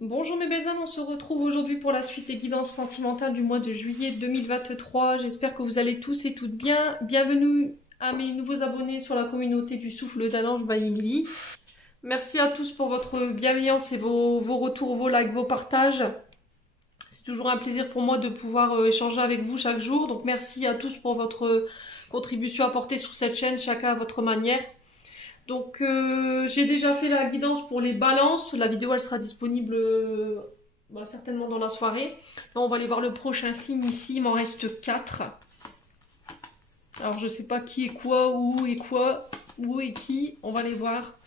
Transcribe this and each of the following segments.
Bonjour mes belles âmes, on se retrouve aujourd'hui pour la suite des guidances sentimentales du mois de juillet 2023. J'espère que vous allez tous et toutes bien. Bienvenue à mes nouveaux abonnés sur la communauté du souffle d'Ange by Emily. Merci à tous pour votre bienveillance et vos retours, vos likes, vos partages. C'est toujours un plaisir pour moi de pouvoir échanger avec vous chaque jour. Donc merci à tous pour votre contribution apportée sur cette chaîne, chacun à votre manière. Donc j'ai déjà fait la guidance pour les balances, la vidéo elle sera disponible certainement dans la soirée. Là on va aller voir le prochain signe ici, il m'en reste 4. Alors je sais pas qui est quoi, où est qui, on va les voir.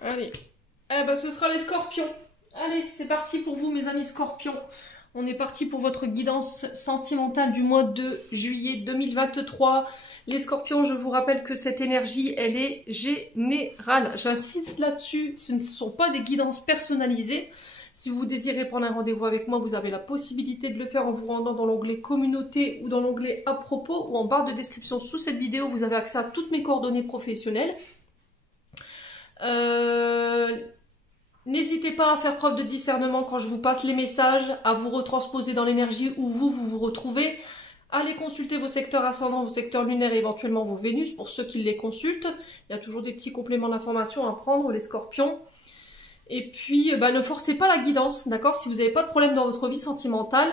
Allez. Eh ben, ce sera les scorpions. Allez, c'est parti pour vous, mes amis scorpions. On est parti pour votre guidance sentimentale du mois de juillet 2023. Les scorpions, je vous rappelle que cette énergie, elle est générale. J'insiste là-dessus, ce ne sont pas des guidances personnalisées. Si vous désirez prendre un rendez-vous avec moi, vous avez la possibilité de le faire en vous rendant dans l'onglet communauté ou dans l'onglet à propos ou en barre de description sous cette vidéo. Vous avez accès à toutes mes coordonnées professionnelles. N'hésitez pas à faire preuve de discernement quand je vous passe les messages, à vous retransposer dans l'énergie où vous retrouvez. Allez consulter vos secteurs ascendants, vos secteurs lunaires et éventuellement vos Vénus pour ceux qui les consultent. Il y a toujours des petits compléments d'information à prendre, les scorpions. Et puis, ne forcez pas la guidance, d'accord? Si vous n'avez pas de problème dans votre vie sentimentale,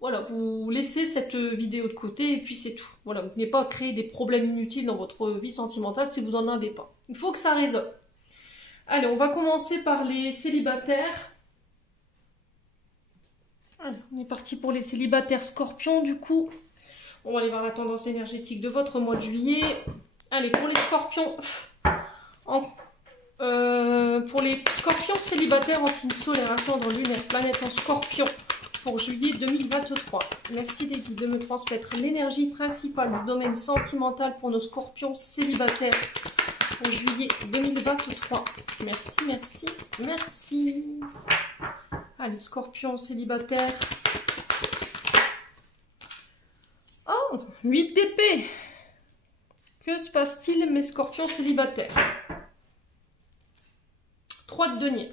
voilà, vous laissez cette vidéo de côté et puis c'est tout. Voilà, vous n'avez pas créer des problèmes inutiles dans votre vie sentimentale si vous n'en avez pas. Il faut que ça résonne. Allez, on va commencer par les célibataires. Allez, on est parti pour les célibataires scorpions du coup. On va aller voir la tendance énergétique de votre mois de juillet. Allez, pour les scorpions, pour les scorpions célibataires en signe solaire, ascendant lunaire, planète en scorpion pour juillet 2023. Merci les guides de me transmettre l'énergie principale du domaine sentimental pour nos scorpions célibataires pour juillet 2023. Merci, merci, merci. Allez, scorpion célibataire. Oh, 8 d'épée. Que se passe-t-il, mes scorpions célibataires? 3 de denier.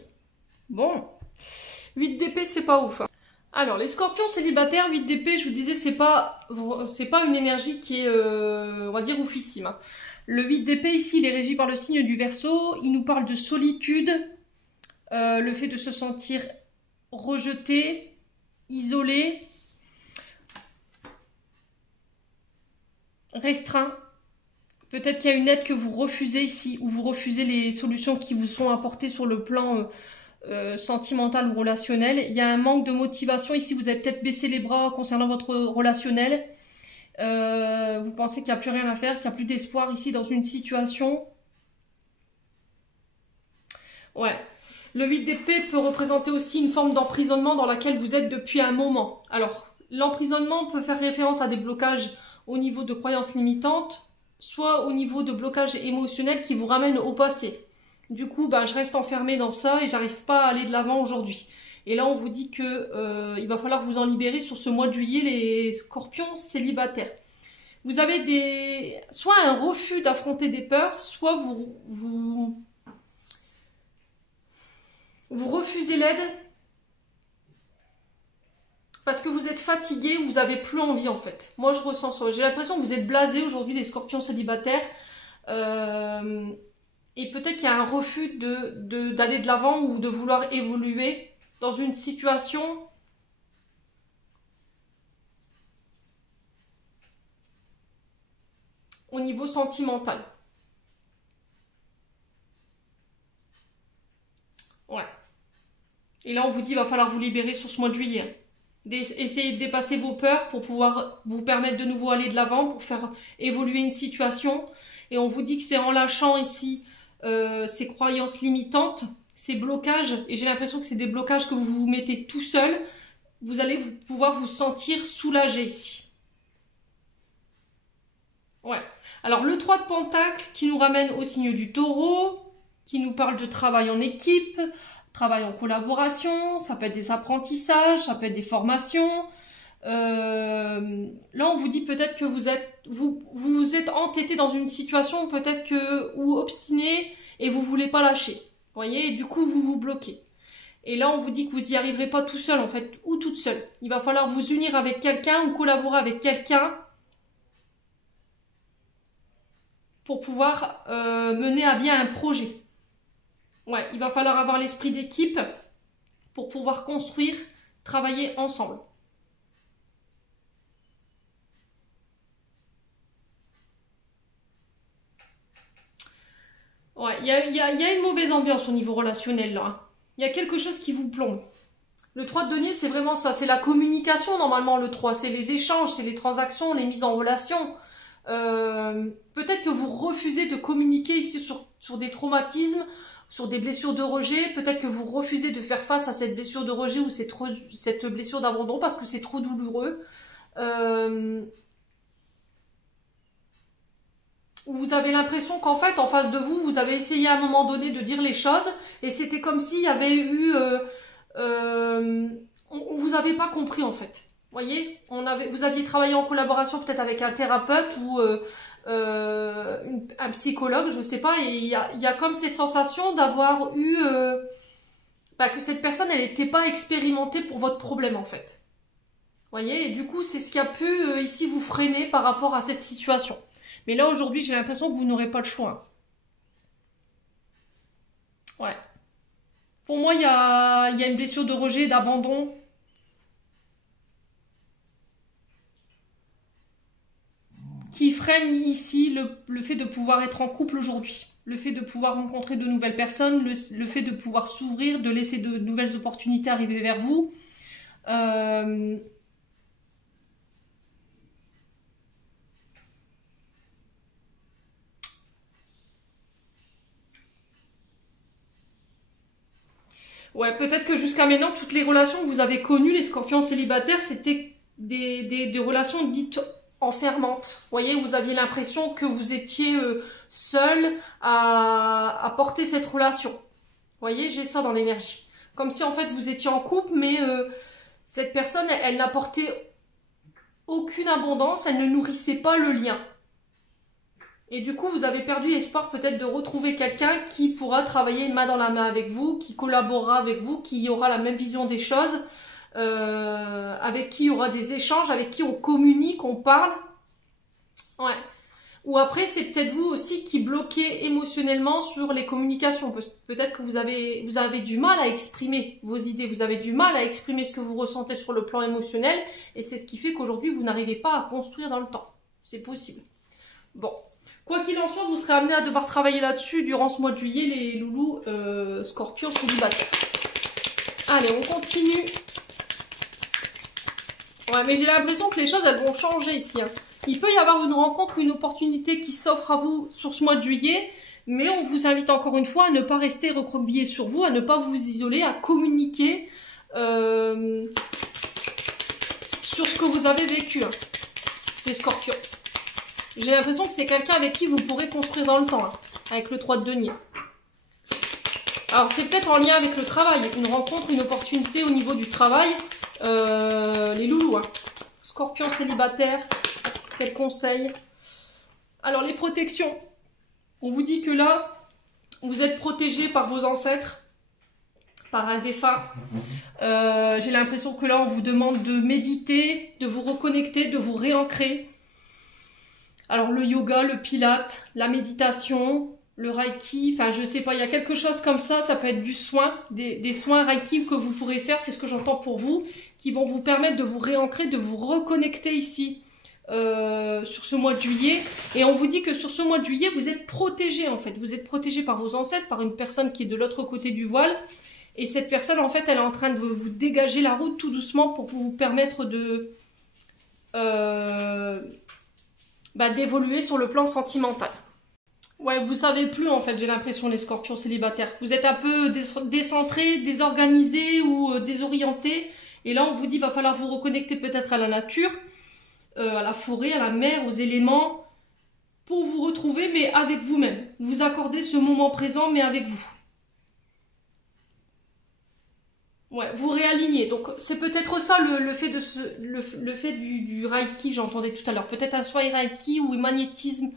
Bon, 8 d'épée, c'est pas ouf. Hein. Alors, les scorpions célibataires, 8 d'épée, je vous disais, c'est pas une énergie qui est, on va dire, oufissime. Hein. Le 8 d'épée, ici, il est régi par le signe du Verseau. Il nous parle de solitude, le fait de se sentir rejeté, isolé, restreint. Peut-être qu'il y a une aide que vous refusez ici, ou vous refusez les solutions qui vous sont apportées sur le plan sentimental ou relationnel. Il y a un manque de motivation. Ici, vous avez peut-être baissé les bras concernant votre relationnel. Vous pensez qu'il n'y a plus rien à faire, qu'il n'y a plus d'espoir ici dans une situation. Ouais. Le 8 d'épée peut représenter aussi une forme d'emprisonnement dans laquelle vous êtes depuis un moment. Alors, l'emprisonnement peut faire référence à des blocages au niveau de croyances limitantes, soit au niveau de blocages émotionnels qui vous ramènent au passé. Du coup, je reste enfermée dans ça et j'arrive pas à aller de l'avant aujourd'hui. Et là, on vous dit que il va falloir vous en libérer sur ce mois de juillet, les scorpions célibataires. Vous avez soit un refus d'affronter des peurs, soit vous refusez l'aide parce que vous êtes fatigué ou vous n'avez plus envie en fait. Moi, je ressens ça. J'ai l'impression que vous êtes blasés aujourd'hui, les scorpions célibataires. Et peut-être qu'il y a un refus d'aller de l'avant ou de vouloir évoluer dans une situation au niveau sentimental. Ouais. Et là, on vous dit, il va falloir vous libérer sur ce mois de juillet. Essayez de dépasser vos peurs pour pouvoir vous permettre de nouveau aller de l'avant, pour faire évoluer une situation. Et on vous dit que c'est en lâchant ici ces croyances limitantes, ces blocages, et j'ai l'impression que c'est des blocages que vous vous mettez tout seul, vous allez pouvoir vous sentir soulagé ici. Ouais. Alors le 3 de Pentacle qui nous ramène au signe du Taureau, qui nous parle de travail en équipe, travail en collaboration, ça peut être des apprentissages, ça peut être des formations, là, on vous dit peut-être que vous êtes entêté dans une situation peut-être que ou obstiné et vous voulez pas lâcher. Vous voyez, et du coup, vous vous bloquez. Et là, on vous dit que vous y arriverez pas tout seul, en fait, ou toute seule. Il va falloir vous unir avec quelqu'un ou collaborer avec quelqu'un pour pouvoir mener à bien un projet. Ouais, il va falloir avoir l'esprit d'équipe pour pouvoir construire, travailler ensemble. Ouais, il y a une mauvaise ambiance au niveau relationnel, là. Il y a quelque chose qui vous plombe. Le 3 de denier, c'est vraiment ça. C'est la communication, normalement, le 3. C'est les échanges, c'est les transactions, les mises en relation. Peut-être que vous refusez de communiquer ici sur des traumatismes, sur des blessures de rejet. Peut-être que vous refusez de faire face à cette blessure de rejet ou cette blessure d'abandon parce que c'est trop douloureux. Vous avez l'impression qu'en fait, en face de vous, vous avez essayé à un moment donné de dire les choses et c'était comme s'il y avait eu... on vous avait pas compris en fait. Voyez, vous aviez travaillé en collaboration peut-être avec un thérapeute ou un psychologue, je sais pas, et il y a comme cette sensation d'avoir eu... que cette personne, elle n'était pas expérimentée pour votre problème en fait. Voyez, et du coup, c'est ce qui a pu ici vous freiner par rapport à cette situation. Mais là, aujourd'hui, j'ai l'impression que vous n'aurez pas le choix. Ouais. Pour moi, il y a une blessure de rejet, d'abandon. Qui freine ici le fait de pouvoir être en couple aujourd'hui. Le fait de pouvoir rencontrer de nouvelles personnes, le fait de pouvoir s'ouvrir, de laisser de nouvelles opportunités arriver vers vous. Ouais, peut-être que jusqu'à maintenant, toutes les relations que vous avez connues, les scorpions célibataires, c'était des relations dites enfermantes. Vous voyez, vous aviez l'impression que vous étiez seul à porter cette relation. Vous voyez, j'ai ça dans l'énergie. Comme si en fait vous étiez en couple, mais cette personne, elle n'apportait aucune abondance, elle ne nourrissait pas le lien. Et du coup, vous avez perdu espoir peut-être de retrouver quelqu'un qui pourra travailler main dans la main avec vous, qui collaborera avec vous, qui aura la même vision des choses, avec qui il y aura des échanges, avec qui on communique, on parle. Ouais. Ou après, c'est peut-être vous aussi qui bloquez émotionnellement sur les communications. Peut-être que vous avez du mal à exprimer vos idées, vous avez du mal à exprimer ce que vous ressentez sur le plan émotionnel, et c'est ce qui fait qu'aujourd'hui, vous n'arrivez pas à construire dans le temps. C'est possible. Bon. Quoi qu'il en soit, vous serez amené à devoir travailler là-dessus durant ce mois de juillet, les loulous scorpions célibataires. Allez, on continue. Ouais, mais j'ai l'impression que les choses, elles vont changer ici. Hein. Il peut y avoir une rencontre ou une opportunité qui s'offre à vous sur ce mois de juillet, mais on vous invite encore une fois à ne pas rester recroquevillé sur vous, à ne pas vous isoler, à communiquer sur ce que vous avez vécu, hein, les scorpions. J'ai l'impression que c'est quelqu'un avec qui vous pourrez construire dans le temps, hein, avec le 3 de denier. Alors, c'est peut-être en lien avec le travail, une rencontre, une opportunité au niveau du travail. Les loulous, hein. Scorpion célibataire, quel conseil? Alors, les protections. On vous dit que là, vous êtes protégé par vos ancêtres, par un défunt. J'ai l'impression que là, on vous demande de méditer, de vous reconnecter, de vous réancrer. Alors le yoga, le pilate, la méditation, le reiki, enfin je sais pas, il y a quelque chose comme ça peut être du soin, des soins reiki que vous pourrez faire, c'est ce que j'entends pour vous, qui vont vous permettre de vous réancrer, de vous reconnecter ici sur ce mois de juillet. Et on vous dit que sur ce mois de juillet, vous êtes protégé en fait, vous êtes protégé par vos ancêtres, par une personne qui est de l'autre côté du voile. Et cette personne en fait, elle est en train de vous dégager la route tout doucement pour vous permettre de... d'évoluer sur le plan sentimental. Ouais, vous savez plus en fait, j'ai l'impression, les scorpions célibataires. Vous êtes un peu décentrés, désorganisés ou désorientés. Et là, on vous dit, va falloir vous reconnecter peut-être à la nature, à la forêt, à la mer, aux éléments, pour vous retrouver, mais avec vous-même. Vous accordez ce moment présent, mais avec vous. Ouais, vous réalignez. Donc c'est peut-être ça le fait de le fait du Reiki, j'entendais tout à l'heure. Peut-être un soin Reiki ou magnétisme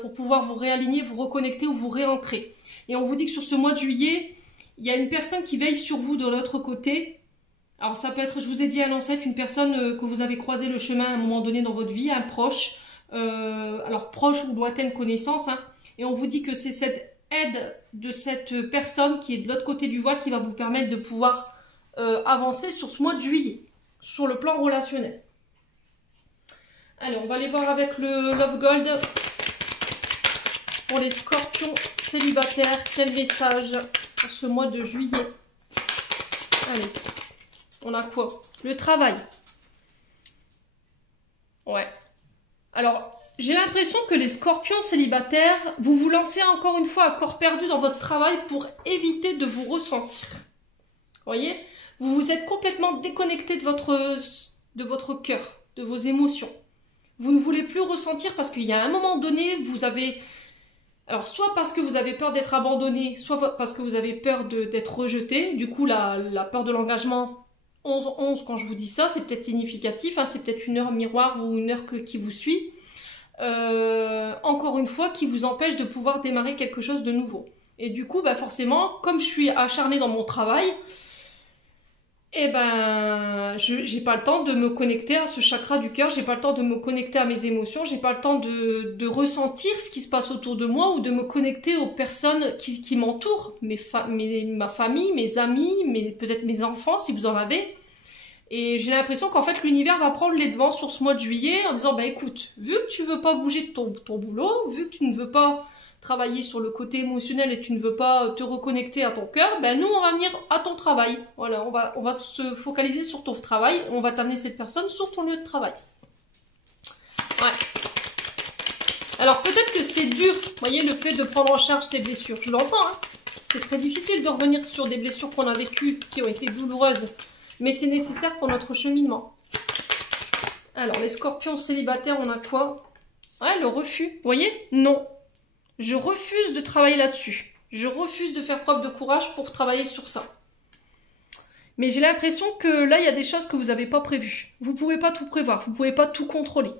pour pouvoir vous réaligner, vous reconnecter ou vous réancrer. Et on vous dit que sur ce mois de juillet, il y a une personne qui veille sur vous de l'autre côté. Alors ça peut être, je vous ai dit à l'ancêtre, une personne que vous avez croisé le chemin à un moment donné dans votre vie, un proche, alors proche ou lointaine connaissance, hein. Et on vous dit que c'est cette aide de cette personne qui est de l'autre côté du voile qui va vous permettre de pouvoir avancer sur ce mois de juillet, sur le plan relationnel. Allez, on va aller voir avec le Love Gold pour les scorpions célibataires. Quel message pour ce mois de juillet? Allez, on a quoi? Le travail. Ouais. Alors, j'ai l'impression que les scorpions célibataires, vous vous lancez encore une fois à corps perdu dans votre travail pour éviter de vous ressentir. Vous voyez? Vous vous êtes complètement déconnecté de votre cœur, de vos émotions. Vous ne voulez plus ressentir parce qu'il y a un moment donné, vous avez... Alors, soit parce que vous avez peur d'être abandonné, soit parce que vous avez peur d'être rejeté. Du coup, la peur de l'engagement 11-11, quand je vous dis ça, c'est peut-être significatif, hein, c'est peut-être une heure miroir ou une heure qui vous suit. Encore une fois, qui vous empêche de pouvoir démarrer quelque chose de nouveau. Et du coup, bah forcément, comme je suis acharnée dans mon travail, et ben, j'ai pas le temps de me connecter à ce chakra du cœur, j'ai pas le temps de me connecter à mes émotions, j'ai pas le temps de ressentir ce qui se passe autour de moi ou de me connecter aux personnes qui m'entourent, ma famille, mes amis, peut-être mes enfants si vous en avez. Et j'ai l'impression qu'en fait l'univers va prendre les devants sur ce mois de juillet en disant bah écoute, vu que tu veux pas bouger de ton boulot, vu que tu ne veux pas travailler sur le côté émotionnel et tu ne veux pas te reconnecter à ton cœur, ben nous on va venir à ton travail. Voilà, on va se focaliser sur ton travail, on va t'amener cette personne sur ton lieu de travail. Ouais. Alors peut-être que c'est dur, vous voyez, le fait de prendre en charge ses blessures, je l'entends, hein. C'est très difficile de revenir sur des blessures qu'on a vécues, qui ont été douloureuses. Mais c'est nécessaire pour notre cheminement. Alors, les scorpions célibataires, on a quoi? Ouais, le refus. Vous voyez? Non. Je refuse de travailler là-dessus. Je refuse de faire preuve de courage pour travailler sur ça. Mais j'ai l'impression que là, il y a des choses que vous n'avez pas prévues. Vous ne pouvez pas tout prévoir. Vous ne pouvez pas tout contrôler.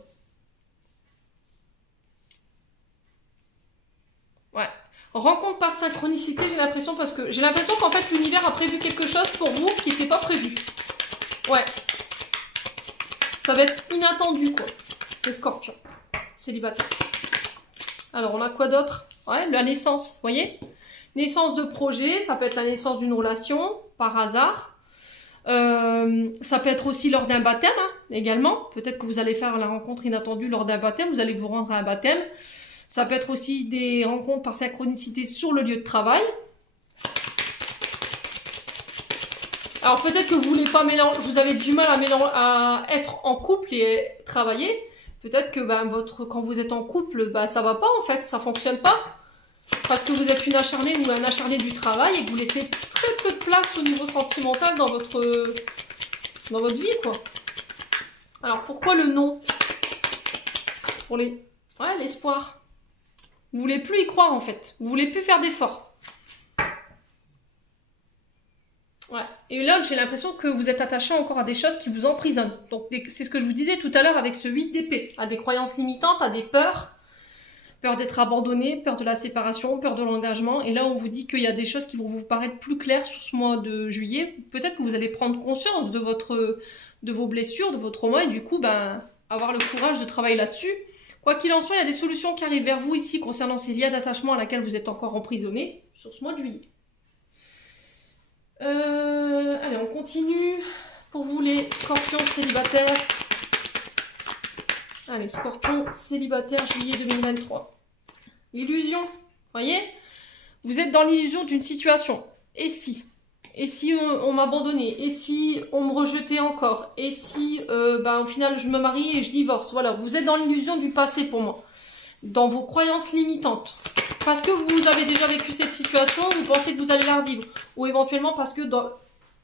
Ouais. Rencontre par synchronicité, j'ai l'impression, parce que j'ai l'impression qu'en fait l'univers a prévu quelque chose pour vous qui n'était pas prévu. Ouais. Ça va être inattendu, quoi. Les scorpions célibataires. Alors, on a quoi d'autre? Ouais, la naissance, vous voyez? Naissance de projet, ça peut être la naissance d'une relation, par hasard. Ça peut être aussi lors d'un baptême, hein, également. Peut-être que vous allez faire la rencontre inattendue lors d'un baptême, vous allez vous rendre à un baptême. Ça peut être aussi des rencontres par synchronicité sur le lieu de travail. Alors peut-être que vous voulez pas mélanger, vous avez du mal à être en couple et travailler. Peut-être que ben, quand vous êtes en couple, ben, ça va pas en fait, ça fonctionne pas. Parce que vous êtes une acharnée ou un acharné du travail et que vous laissez très peu de place au niveau sentimental dans votre vie, quoi. Alors pourquoi le non? Pour l'espoir. Vous voulez plus y croire en fait. Vous voulez plus faire d'efforts. Ouais. Et là, j'ai l'impression que vous êtes attaché encore à des choses qui vous emprisonnent. Donc, c'est ce que je vous disais tout à l'heure avec ce 8 d'épée. À des croyances limitantes, à des peurs. Peur d'être abandonné, peur de la séparation, peur de l'engagement. Et là, on vous dit qu'il y a des choses qui vont vous paraître plus claires sur ce mois de juillet. Peut-être que vous allez prendre conscience de vos blessures, de vos traumas. Et du coup, ben, avoir le courage de travailler là-dessus. Quoi qu'il en soit, il y a des solutions qui arrivent vers vous ici concernant ces liens d'attachement à laquelle vous êtes encore emprisonné sur ce mois de juillet. Allez, on continue. Pour vous, les scorpions célibataires. Allez, scorpions célibataires, juillet 2023. Illusion, voyez? Vous êtes dans l'illusion d'une situation. Et si? Et si on m'abandonnait? Et si on me rejetait encore? Et si, au final, je me marie et je divorce? Voilà, vous êtes dans l'illusion du passé pour moi. Dans vos croyances limitantes. Parce que vous avez déjà vécu cette situation, vous pensez que vous allez la revivre. Ou éventuellement parce que,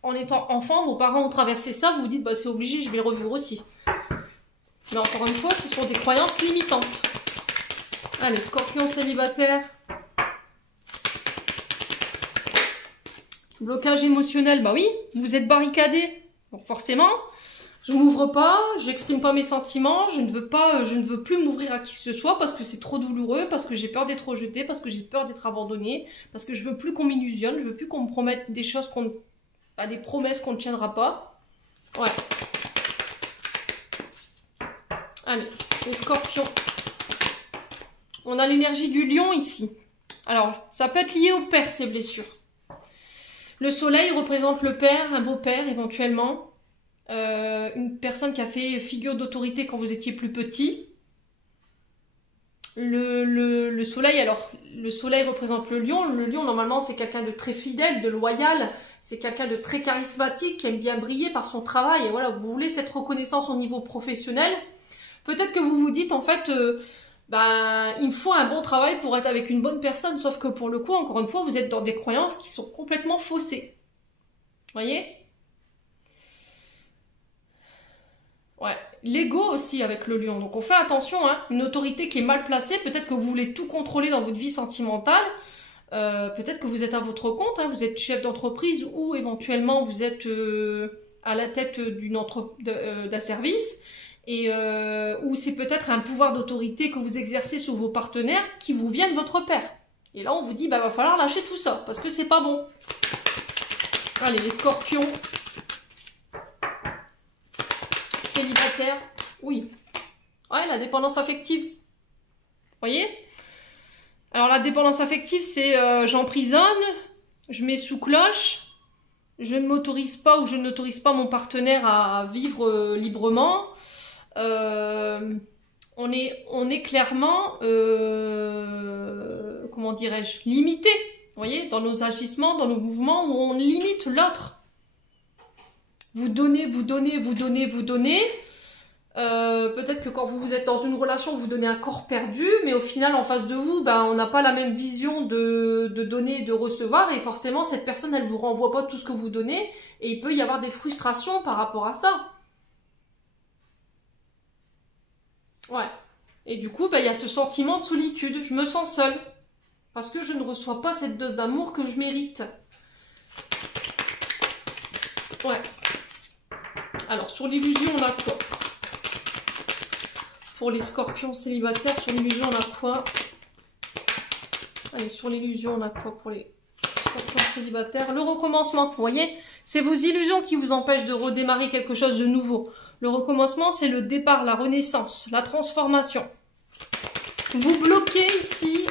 en étant enfant, vos parents ont traversé ça, vous vous dites, bah, c'est obligé, je vais le revivre aussi. Mais encore une fois, ce sont des croyances limitantes. Allez, scorpion célibataire. Blocage émotionnel, bah oui, vous êtes barricadé. Donc forcément, je m'ouvre pas, j'exprime pas mes sentiments, je ne veux plus m'ouvrir à qui que ce soit parce que c'est trop douloureux, parce que j'ai peur d'être rejetée, parce que j'ai peur d'être abandonnée, parce que je veux plus qu'on m'illusionne, je veux plus qu'on me promette des choses des promesses qu'on ne tiendra pas. Ouais. Allez, les scorpions. On a l'énergie du lion ici. Alors, ça peut être lié au père, ces blessures. Le soleil représente le père, un beau-père éventuellement. Une personne qui a fait figure d'autorité quand vous étiez plus petit. Le soleil, alors, le soleil représente le lion. Le lion, normalement, c'est quelqu'un de très fidèle, de loyal. C'est quelqu'un de très charismatique, qui aime bien briller par son travail. Et voilà, vous voulez cette reconnaissance au niveau professionnel. Peut-être que vous vous dites, en fait, il me faut un bon travail pour être avec une bonne personne. Sauf que pour le coup, encore une fois, vous êtes dans des croyances qui sont complètement faussées. Voyez ? Ouais, l'ego aussi avec le lion. Donc on fait attention, hein. Une autorité qui est mal placée, peut-être que vous voulez tout contrôler dans votre vie sentimentale. Peut-être que vous êtes à votre compte, hein. Vous êtes chef d'entreprise ou éventuellement vous êtes à la tête d'un service. Ou c'est peut-être un pouvoir d'autorité que vous exercez sur vos partenaires qui vous vient de votre père. Et là on vous dit, va falloir lâcher tout ça parce que c'est pas bon. Allez, les scorpions. Célibataire, oui. Ouais, la dépendance affective. Vous voyez? Alors la dépendance affective, c'est j'emprisonne, je mets sous cloche, je ne m'autorise pas ou je n'autorise pas mon partenaire à vivre librement. On est clairement, comment dirais-je, limité. Vous voyez? Dans nos agissements, dans nos mouvements où on limite l'autre. Vous donnez. Peut-être que quand vous êtes dans une relation, vous donnez un corps perdu, mais au final, en face de vous, on n'a pas la même vision de donner et de recevoir, et forcément, cette personne, elle vous renvoie pas tout ce que vous donnez, et il peut y avoir des frustrations par rapport à ça. Ouais. Et du coup, il y a ce sentiment de solitude. Je me sens seule, parce que je ne reçois pas cette dose d'amour que je mérite. Ouais. Alors, sur l'illusion, on a quoi? Pour les scorpions célibataires, sur l'illusion, on a quoi? Allez, sur l'illusion, on a quoi pour les scorpions célibataires? Le recommencement, vous voyez? C'est vos illusions qui vous empêchent de redémarrer quelque chose de nouveau. Le recommencement, c'est le départ, la renaissance, la transformation. Vous bloquez ici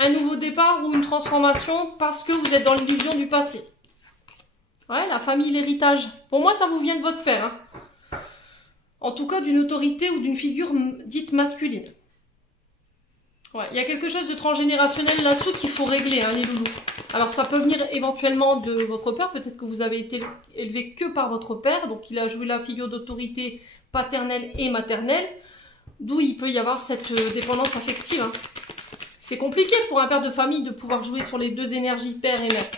un nouveau départ ou une transformation parce que vous êtes dans l'illusion du passé. Ouais, la famille, l'héritage. Pour moi, ça vous vient de votre père. Hein. En tout cas, d'une autorité ou d'une figure dite masculine. Ouais, il y a quelque chose de transgénérationnel là-dessous qu'il faut régler, hein, les loulous. Alors, ça peut venir éventuellement de votre père. Peut-être que vous avez été élevé que par votre père. Donc, il a joué la figure d'autorité paternelle et maternelle. D'où il peut y avoir cette dépendance affective. Hein. C'est compliqué pour un père de famille de pouvoir jouer sur les deux énergies, père et mère.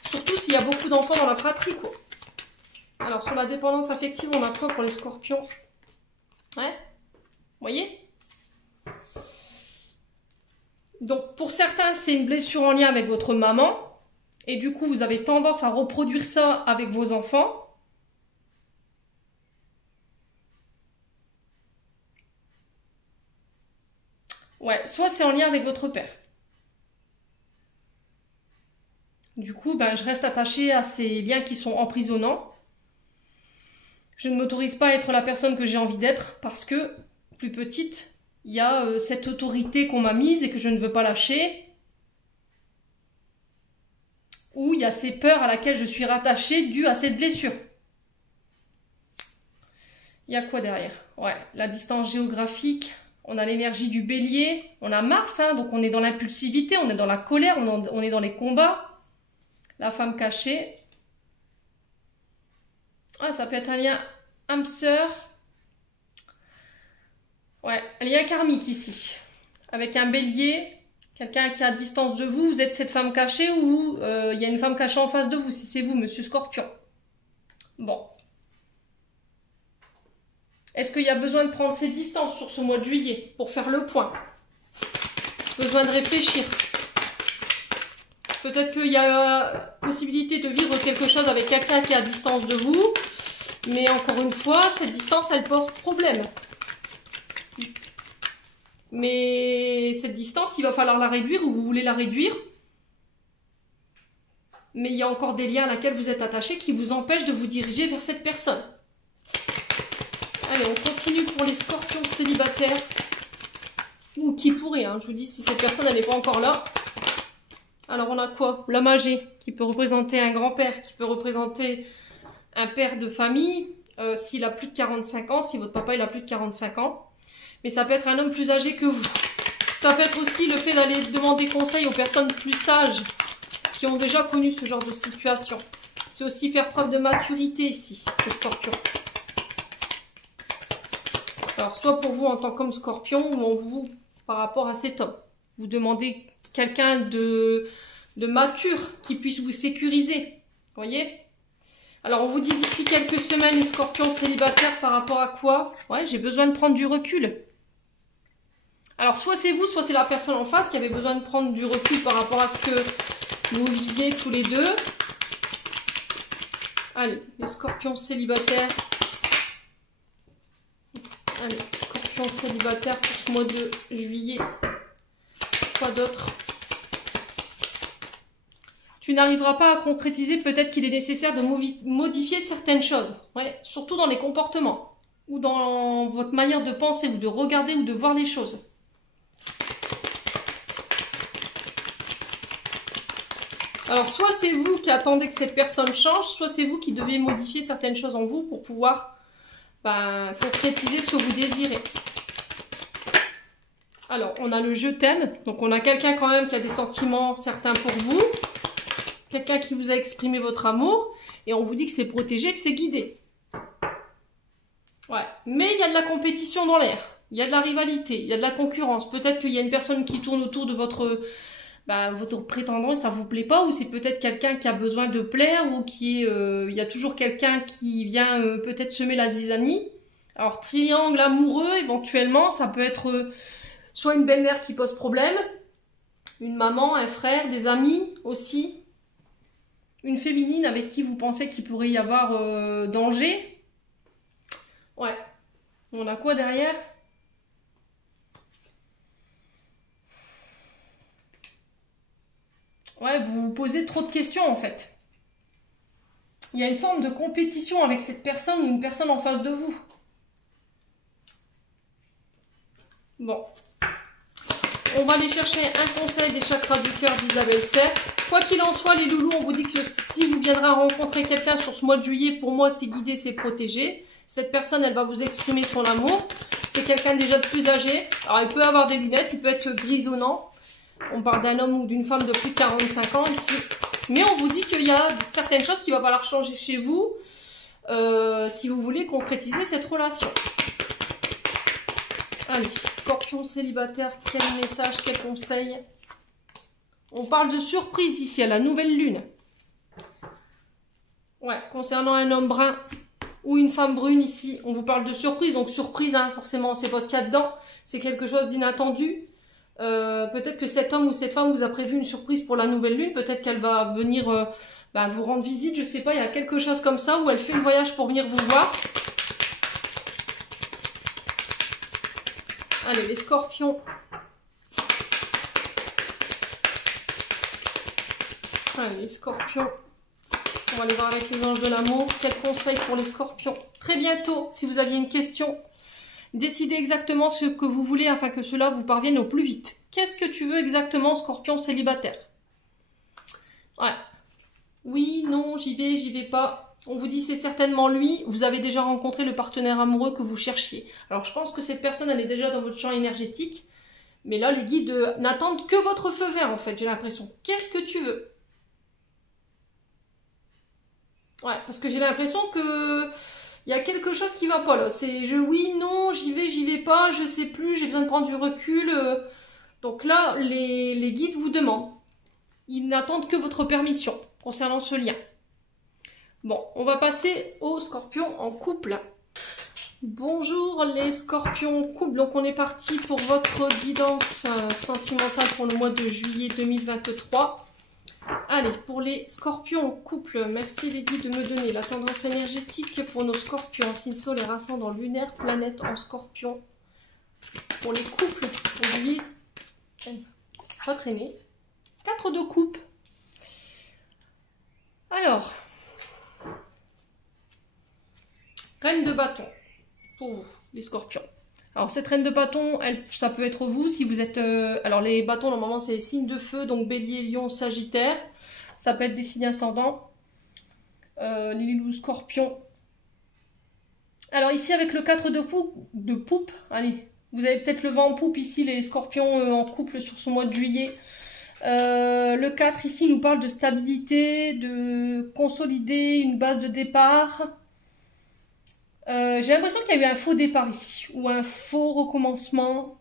Surtout s'il y a beaucoup d'enfants dans la fratrie, quoi. Alors, sur la dépendance affective, on a quoi pour les scorpions? Ouais. Vous voyez? Donc, pour certains, c'est une blessure en lien avec votre maman. Et du coup, vous avez tendance à reproduire ça avec vos enfants. Ouais, soit c'est en lien avec votre père. Du coup, je reste attachée à ces liens qui sont emprisonnants. Je ne m'autorise pas à être la personne que j'ai envie d'être parce que, plus petite, il y a cette autorité qu'on m'a mise et que je ne veux pas lâcher. Ou il y a ces peurs à laquelle je suis rattachée dues à cette blessure. Il y a quoi derrière? Ouais, la distance géographique, on a l'énergie du bélier, on a Mars, hein, donc on est dans l'impulsivité, on est dans la colère, on est dans les combats. La femme cachée. Ah, ça peut être un lien âme-sœur. Ouais, un lien karmique ici. Avec un bélier, quelqu'un qui est à distance de vous. Vous êtes cette femme cachée ou il y a une femme cachée en face de vous, si c'est vous, monsieur Scorpion. Bon. Est-ce qu'il y a besoin de prendre ses distances sur ce mois de juillet pour faire le point? Besoin de réfléchir. Peut-être qu'il y a possibilité de vivre quelque chose avec quelqu'un qui est à distance de vous. Mais encore une fois, cette distance, elle pose problème. Mais cette distance, il va falloir la réduire ou vous voulez la réduire. Mais il y a encore des liens à laquelle vous êtes attaché qui vous empêchent de vous diriger vers cette personne. Allez, on continue pour les scorpions célibataires. Ou qui pourraient, hein. Je vous dis, si cette personne elle n'est pas encore là. Alors on a quoi? La magie, qui peut représenter un grand-père, qui peut représenter un père de famille, s'il a plus de 45 ans, si votre papa il a plus de 45 ans. Mais ça peut être un homme plus âgé que vous. Ça peut être aussi le fait d'aller demander conseil aux personnes plus sages, qui ont déjà connu ce genre de situation. C'est aussi faire preuve de maturité ici, les scorpions. Alors, soit pour vous en tant qu'homme scorpion, ou en vous par rapport à cet homme. Vous demandez quelqu'un de mature, qui puisse vous sécuriser. Voyez? Alors, on vous dit d'ici quelques semaines, les scorpions célibataires, par rapport à quoi? Ouais, j'ai besoin de prendre du recul. Alors, soit c'est vous, soit c'est la personne en face qui avait besoin de prendre du recul par rapport à ce que vous viviez tous les deux. Allez, les scorpions célibataires. Allez, scorpions célibataires pour ce mois de juillet. Quoi d'autre? Tu n'arriveras pas à concrétiser, peut-être qu'il est nécessaire de modifier certaines choses. Ouais, surtout dans les comportements. Ou dans votre manière de penser, ou de regarder, ou de voir les choses. Alors, soit c'est vous qui attendez que cette personne change, soit c'est vous qui devez modifier certaines choses en vous pour pouvoir concrétiser ce que vous désirez. Alors, on a le je t'aime. Donc, on a quelqu'un quand même qui a des sentiments certains pour vous. Quelqu'un qui vous a exprimé votre amour. Et on vous dit que c'est protégé, que c'est guidé. Ouais. Mais il y a de la compétition dans l'air. Il y a de la rivalité. Il y a de la concurrence. Peut-être qu'il y a une personne qui tourne autour de votre prétendant et ça vous plaît pas, ou c'est peut-être quelqu'un qui a besoin de plaire, ou il y a toujours quelqu'un qui vient peut-être semer la zizanie. Alors triangle amoureux, éventuellement, ça peut être soit une belle-mère qui pose problème, une maman, un frère, des amis aussi, une féminine avec qui vous pensez qu'il pourrait y avoir danger. Ouais. On a quoi derrière ? Ouais, vous vous posez trop de questions en fait. Il y a une forme de compétition avec cette personne ou une personne en face de vous. Bon. On va aller chercher un conseil des chakras du cœur d'Isabelle Serre. Quoi qu'il en soit, les loulous, on vous dit que si vous viendrez rencontrer quelqu'un sur ce mois de juillet, pour moi, c'est guidé, c'est protégé. Cette personne, elle va vous exprimer son amour. C'est quelqu'un déjà de plus âgé. Alors, il peut avoir des lunettes, il peut être grisonnant. On parle d'un homme ou d'une femme de plus de 45 ans ici. Mais on vous dit qu'il y a certaines choses qu'il va falloir changer chez vous si vous voulez concrétiser cette relation. Allez, scorpion célibataire, quel message, quel conseil? On parle de surprise ici, à la nouvelle lune. Ouais, concernant un homme brun ou une femme brune ici, on vous parle de surprise. Donc surprise, hein, forcément, c'est pas ce qu'il y a dedans. C'est quelque chose d'inattendu. Peut-être que cet homme ou cette femme vous a prévu une surprise pour la nouvelle lune. Peut-être qu'elle va venir vous rendre visite, je sais pas, il y a quelque chose comme ça, où elle fait le voyage pour venir vous voir. Allez, les scorpions. Allez, les scorpions. On va aller voir avec les anges de l'amour. Quel conseil pour les scorpions? Très bientôt, si vous aviez une question, décidez exactement ce que vous voulez afin que cela vous parvienne au plus vite. Qu'est-ce que tu veux exactement, scorpion célibataire? Ouais. Oui, non, j'y vais pas. On vous dit c'est certainement lui. Vous avez déjà rencontré le partenaire amoureux que vous cherchiez. Alors je pense que cette personne, elle est déjà dans votre champ énergétique. Mais là, les guides n'attendent que votre feu vert, en fait, j'ai l'impression. Qu'est-ce que tu veux? Ouais, parce que j'ai l'impression que il y a quelque chose qui va pas là. C'est oui, non, j'y vais pas, je sais plus, j'ai besoin de prendre du recul. Donc là, les guides vous demandent. Ils n'attendent que votre permission concernant ce lien. Bon, on va passer aux scorpions en couple. Bonjour les scorpions en couple. Donc on est parti pour votre guidance sentimentale pour le mois de juillet 2023. Allez, pour les scorpions couple, merci les guides de me donner la tendance énergétique pour nos scorpions, signe solaire, ascendant, lunaire, planète en scorpion. Pour les couples, aujourd'hui, pas traîner. 4 de coupe. Alors, reine de bâton pour vous, les scorpions. Alors cette reine de bâton, ça peut être vous si vous êtes... alors les bâtons normalement c'est les signes de feu, donc bélier, lion, sagittaire. Ça peut être des signes ascendants. Les loups, scorpions. Alors ici avec le 4 de poupe, allez, vous avez peut-être le vent en poupe ici, les scorpions en couple sur ce mois de juillet. Le 4 ici nous parle de stabilité, de consolider une base de départ. J'ai l'impression qu'il y a eu un faux départ ici, ou un faux recommencement.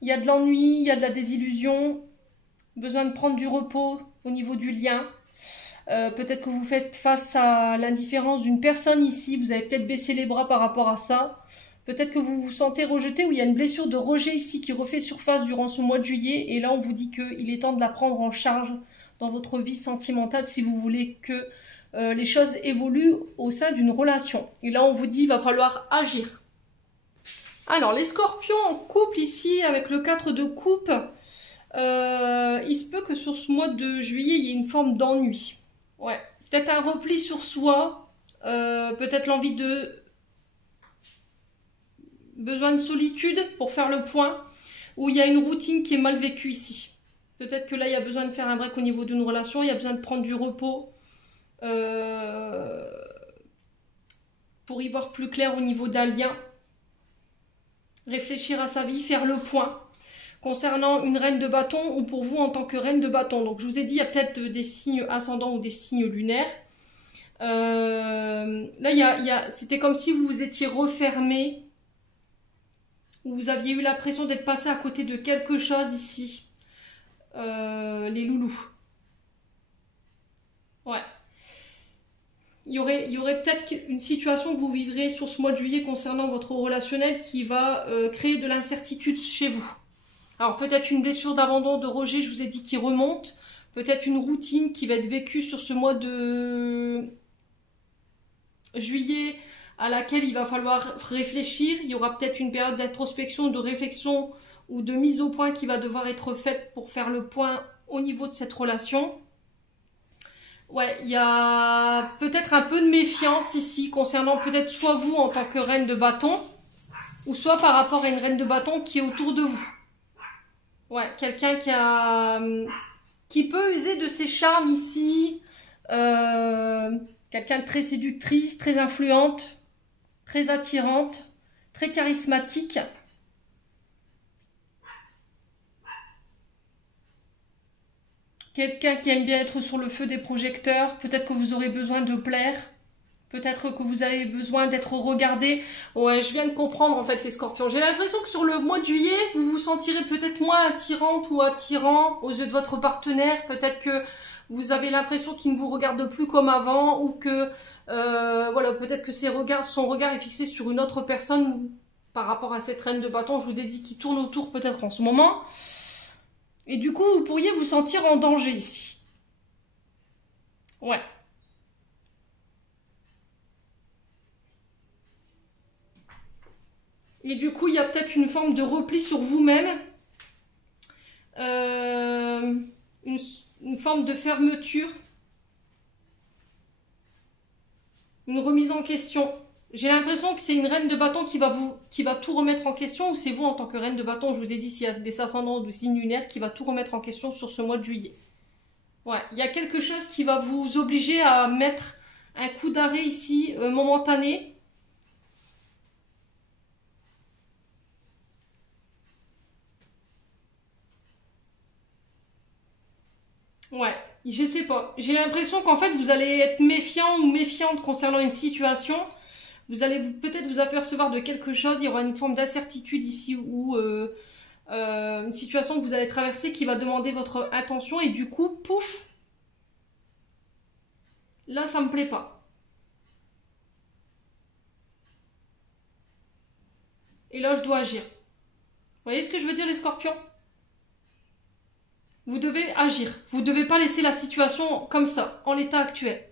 Il y a de l'ennui, il y a de la désillusion, besoin de prendre du repos au niveau du lien. Peut-être que vous faites face à l'indifférence d'une personne ici, vous avez peut-être baissé les bras par rapport à ça. Peut-être que vous vous sentez rejeté ou il y a une blessure de rejet ici qui refait surface durant ce mois de juillet. Et là, on vous dit qu'il est temps de la prendre en charge dans votre vie sentimentale si vous voulez que les choses évoluent au sein d'une relation. Et là, on vous dit qu'il va falloir agir. Alors, les scorpions en couple ici, avec le 4 de coupe, il se peut que sur ce mois de juillet, il y ait une forme d'ennui. Ouais, peut-être un repli sur soi, peut-être l'envie de... besoin de solitude pour faire le point, ou il y a une routine qui est mal vécue ici. Peut-être que là, il y a besoin de faire un break au niveau d'une relation, il y a besoin de prendre du repos pour y voir plus clair au niveau d'un lien. Réfléchir à sa vie, faire le point. Concernant une reine de bâton ou pour vous en tant que reine de bâton. Donc je vous ai dit, il y a peut-être des signes ascendants ou des signes lunaires. Là, c'était comme si vous vous étiez refermé. Ou vous aviez eu l'impression d'être passé à côté de quelque chose ici. Les loulous. Ouais. Il y aurait peut-être une situation que vous vivrez sur ce mois de juillet concernant votre relationnel qui va créer de l'incertitude chez vous. Alors peut-être une blessure d'abandon, de rejet, je vous ai dit, qui remonte. Peut-être une routine qui va être vécue sur ce mois de juillet à laquelle il va falloir réfléchir. Il y aura peut-être une période d'introspection, de réflexion ou de mise au point qui va devoir être faite pour faire le point au niveau de cette relation. Ouais, il y a peut-être un peu de méfiance ici concernant peut-être soit vous en tant que reine de bâton ou soit par rapport à une reine de bâton qui est autour de vous. Ouais, quelqu'un qui peut user de ses charmes ici. Quelqu'un de très séductrice, très influente, très attirante, très charismatique. Quelqu'un qui aime bien être sur le feu des projecteurs. Peut-être que vous aurez besoin de plaire. Peut-être que vous avez besoin d'être regardé. Ouais, je viens de comprendre en fait les scorpions. J'ai l'impression que sur le mois de juillet, vous vous sentirez peut-être moins attirante ou attirant aux yeux de votre partenaire. Peut-être que vous avez l'impression qu'il ne vous regarde plus comme avant ou que voilà, peut-être que son regard est fixé sur une autre personne par rapport à cette reine de bâton. Je vous ai dit qui tourne autour peut-être en ce moment. Et du coup, vous pourriez vous sentir en danger ici. Ouais. Et du coup, il y a peut-être une forme de repli sur vous-même. Une forme de fermeture. Une remise en question. J'ai l'impression que c'est une reine de bâton qui va tout remettre en question. Ou c'est vous en tant que reine de bâton, je vous ai dit s'il y a des ascendants ou des signes lunaires qui va tout remettre en question sur ce mois de juillet. Ouais, il y a quelque chose qui va vous obliger à mettre un coup d'arrêt ici, momentané. Ouais, je sais pas. J'ai l'impression qu'en fait, vous allez être méfiant ou méfiante concernant une situation. Vous allez peut-être vous apercevoir de quelque chose. Il y aura une forme d'incertitude ici ou une situation que vous allez traverser qui va demander votre attention. Et du coup, pouf, là, ça me plaît pas. Et là, je dois agir. Vous voyez ce que je veux dire, les scorpions? Vous devez agir. Vous ne devez pas laisser la situation comme ça, en l'état actuel.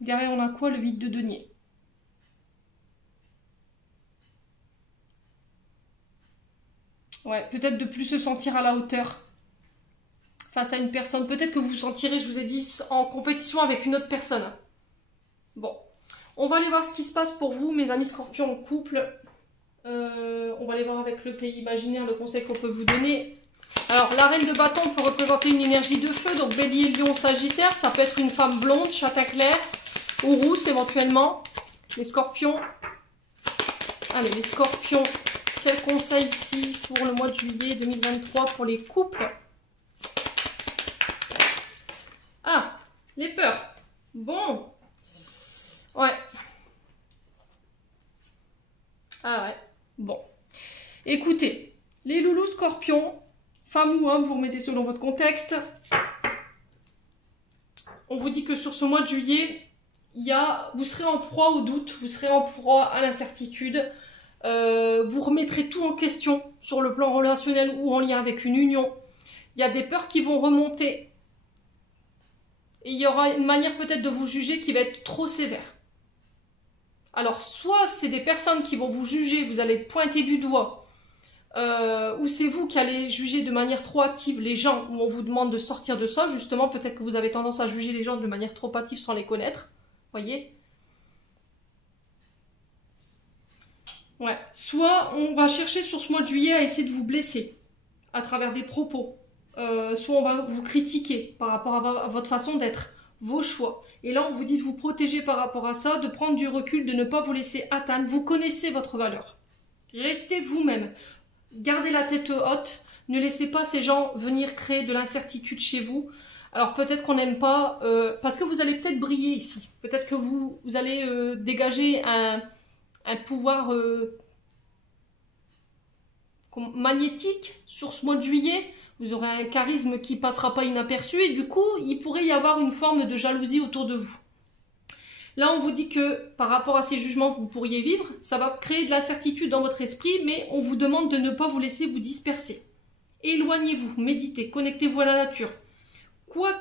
Derrière, on a quoi? Le 8 de denier. Ouais, peut-être de plus se sentir à la hauteur face à une personne. Peut-être que vous vous sentirez, je vous ai dit, en compétition avec une autre personne. Bon, on va aller voir ce qui se passe pour vous, mes amis scorpions en couple. On va aller voir avec le pays imaginaire le conseil qu'on peut vous donner. Alors, la reine de bâton peut représenter une énergie de feu, donc bélier, lion, sagittaire. Ça peut être une femme blonde, châtain clair ou rousse éventuellement. Les scorpions. Allez, les scorpions. Quel conseil ici pour le mois de juillet 2023 pour les couples? Ah, les peurs. Bon. Ouais. Ah ouais. Bon. Écoutez, les loulous scorpions, femmes ou hommes, vous remettez selon votre contexte. On vous dit que sur ce mois de juillet, vous serez en proie au doute, vous serez en proie à l'incertitude. Vous remettrez tout en question sur le plan relationnel ou en lien avec une union. Il y a des peurs qui vont remonter. Et il y aura une manière peut-être de vous juger qui va être trop sévère. Alors, soit c'est des personnes qui vont vous juger, vous allez pointer du doigt, ou c'est vous qui allez juger de manière trop active les gens, où on vous demande de sortir de ça, justement, peut-être que vous avez tendance à juger les gens de manière trop active sans les connaître, voyez. Ouais. Soit on va chercher sur ce mois de juillet à essayer de vous blesser, à travers des propos, soit on va vous critiquer par rapport à votre façon d'être, vos choix. Et là, on vous dit de vous protéger par rapport à ça, de prendre du recul, de ne pas vous laisser atteindre. Vous connaissez votre valeur. Restez vous-même. Gardez la tête haute. Ne laissez pas ces gens venir créer de l'incertitude chez vous. Alors peut-être qu'on n'aime pas, parce que vous allez peut-être briller ici. Peut-être que vous allez dégager un pouvoir magnétique sur ce mois de juillet. Vous aurez un charisme qui ne passera pas inaperçu et du coup, il pourrait y avoir une forme de jalousie autour de vous. Là, on vous dit que par rapport à ces jugements que vous pourriez vivre, ça va créer de l'incertitude dans votre esprit, mais on vous demande de ne pas vous laisser vous disperser. Éloignez-vous, méditez, connectez-vous à la nature. Quoi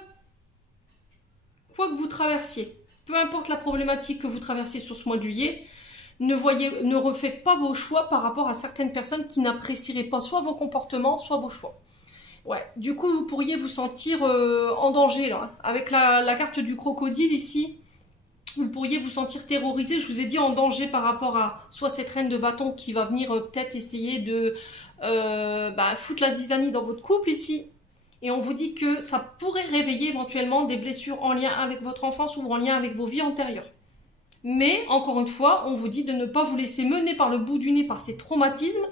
que vous traversiez, peu importe la problématique que vous traversez sur ce mois de juillet, ne refaites pas vos choix par rapport à certaines personnes qui n'apprécieraient pas soit vos comportements, soit vos choix. Ouais, du coup, vous pourriez vous sentir en danger, là. Avec la carte du crocodile, ici, vous pourriez vous sentir terrorisé. Je vous ai dit en danger par rapport à soit cette reine de bâton qui va venir peut-être essayer de foutre la zizanie dans votre couple, ici. Et on vous dit que ça pourrait réveiller éventuellement des blessures en lien avec votre enfance ou en lien avec vos vies antérieures. Mais, encore une fois, on vous dit de ne pas vous laisser mener par le bout du nez par ces traumatismes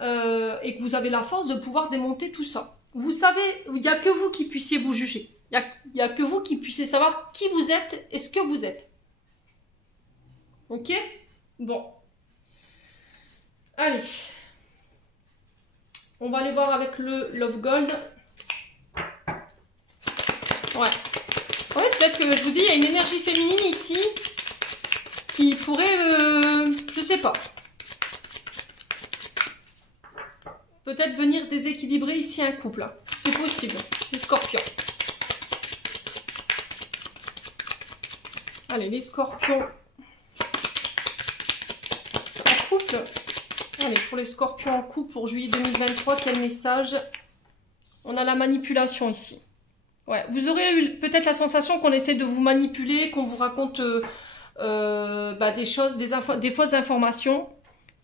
et que vous avez la force de pouvoir démonter tout ça. Vous savez, il n'y a que vous qui puissiez vous juger. Il n'y a que vous qui puissiez savoir qui vous êtes et ce que vous êtes. Ok? Bon. Allez. On va aller voir avec le Love Gold. Ouais. Ouais, peut-être que je vous dis, il y a une énergie féminine ici qui pourrait, je sais pas. Peut-être venir déséquilibrer ici un couple. C'est possible. Les scorpions. Allez, les scorpions. En couple. Allez, pour les scorpions en couple pour juillet 2023, quel message? On a la manipulation ici. Ouais, vous aurez eu peut-être la sensation qu'on essaie de vous manipuler, qu'on vous raconte des choses, des fausses informations.